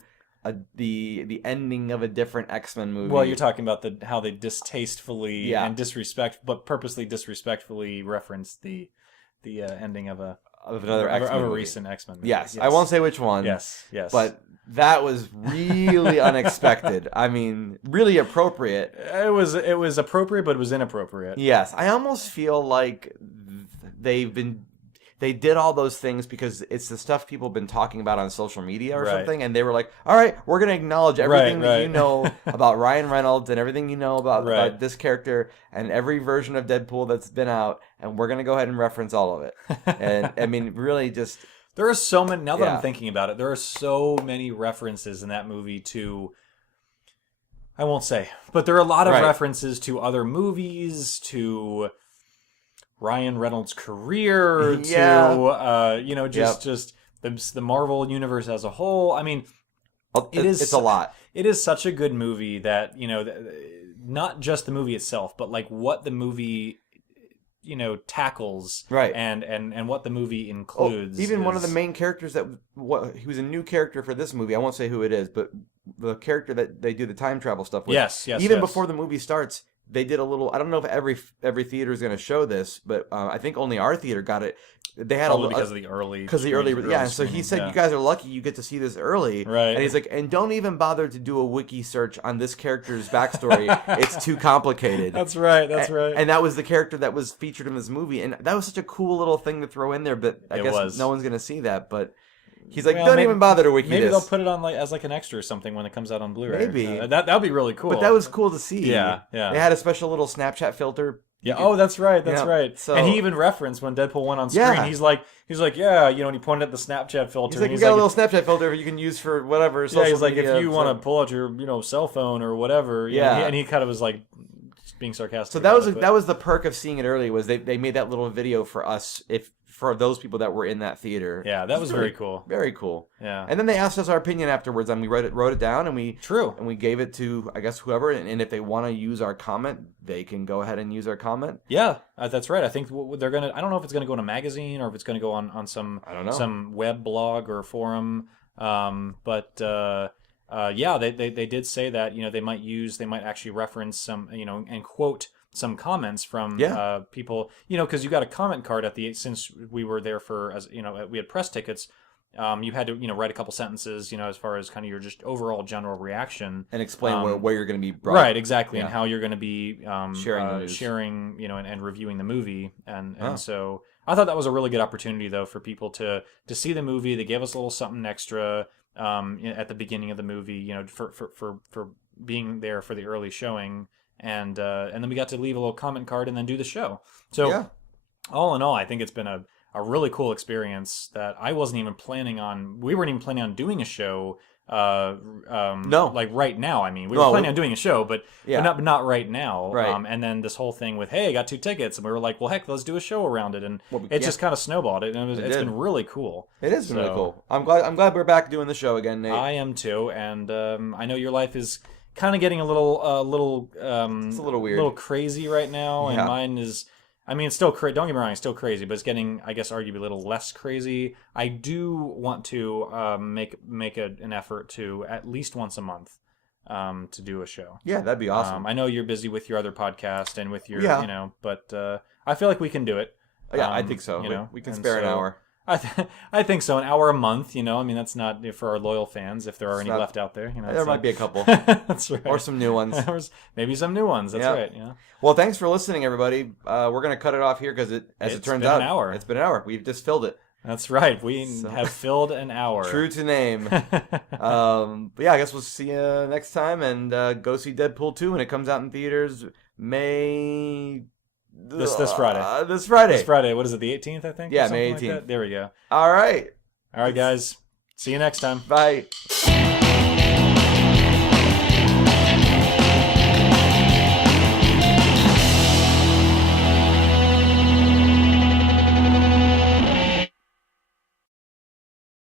the ending of a different X-Men movie. well, you're talking about how they distastefully Yeah. and purposely disrespectfully referenced the ending of another X-Men a movie. recent X-Men movie. Yes, I won't say which one. Yes. But that was really unexpected. I mean, really appropriate. It was appropriate, but it was inappropriate. Yes, I almost feel like they did all those things because it's the stuff people have been talking about on social media or Right. something, and they were like, all right, we're going to acknowledge everything that right. you know about Ryan Reynolds and everything you know about Right. this character and every version of Deadpool that's been out, and we're going to go ahead and reference all of it. And I mean, really just... There are so many, now that Yeah. I'm thinking about it, there are so many references in that movie to, I won't say, but there are a lot of Right. references to other movies, to Ryan Reynolds' career, Yeah. to, just the Marvel universe as a whole. I mean, It's a lot. It is such a good movie that, not just the movie itself, but like what the movie tackles, Right. and what the movie includes. Even one of the is- main characters he was a new character for this movie. I won't say who it is, but the character that they do the time travel stuff with. Yes, Even yes. before the movie starts, they did a little. I don't know if every theater is going to show this, but I think only our theater got it. they had Probably because of the early. Because the early, yeah. So he screening, said, "You guys are lucky you get to see this early." Right. And he's like, "And don't even bother to do a wiki search on this character's backstory. It's too complicated." That's right. That's right. And that was the character that was featured in this movie, and that was such a cool little thing to throw in there. But I guess no one's gonna see that. But he's like, "Don't even bother to wiki maybe this." They'll put it on as an extra or something when it comes out on Blu-ray. Maybe that'd be really cool. But that was cool to see. Yeah, yeah. They had a special little Snapchat filter. Yeah. Oh, that's right. That's right. So, and he even referenced when Deadpool went on screen. Yeah. He's like, yeah, and he pointed at the Snapchat filter. He's like, and we got a little Snapchat filter you can use for whatever. Yeah. He's like, media, if you want to pull out your cell phone or whatever. Yeah. And he kind of was like being sarcastic. So that was the perk of seeing it early, was they made that little video for us, for those people that were in that theater. Yeah, that was very cool. Very cool. Yeah. And then they asked us our opinion afterwards, and we wrote it down, and we gave it to, I guess, whoever. And if they want to use our comment, they can go ahead and use our comment. Yeah, that's right. I think they're gonna. I don't know if it's gonna go in a magazine or if it's gonna go on some some web blog or forum. Yeah, they did say that they might actually reference some and quote some comments from people, because you got a comment card since we were there we had press tickets. You had to write a couple sentences as far as kind of your just overall general reaction and explain where you're going to be brought. Right, exactly, and how you're going to be sharing and reviewing the movie, and so I thought that was a really good opportunity though for people to see the movie. They gave us a little something extra at the beginning of the movie, for being there for the early showing. And then we got to leave a little comment card and then do the show. So all in all, I think it's been a really cool experience that I wasn't even planning on. We weren't even planning on doing a show. No, like right now. I mean, we were planning on doing a show, but not right now. Right. And then this whole thing with, hey, I got 2 tickets, and we were like, well, heck, let's do a show around it, and it just kind of snowballed it, and it's been really cool. It has been really cool. I'm glad we're back doing the show again, Nate. I am too, and I know your life is kind of getting a little it's a little weird, a little crazy right now, and mine is. I mean, it's still crazy. Don't get me wrong, it's still crazy, but it's getting, I guess, arguably a little less crazy. I do want to make an effort to at least once a month to do a show. Yeah, that'd be awesome. I know you're busy with your other podcast and with your, but I feel like we can do it. Yeah, I think so. We can spare an hour. I think so. An hour a month, I mean, that's not for our loyal fans, if there are any left out there. There might be a couple. That's right. Or some new ones. Maybe some new ones. That's right. Yeah. Well, thanks for listening, everybody. We're going to cut it off here because it turns out, it's been an hour. We've just filled it. That's right. We have filled an hour. True to name. But yeah, I guess we'll see you next time, and go see Deadpool 2 when it comes out in theaters May... This Friday. This Friday. This Friday. What is it, the 18th, I think? Yeah, May 18th. Like that? There we go. All right. All right, guys. See you next time. Bye.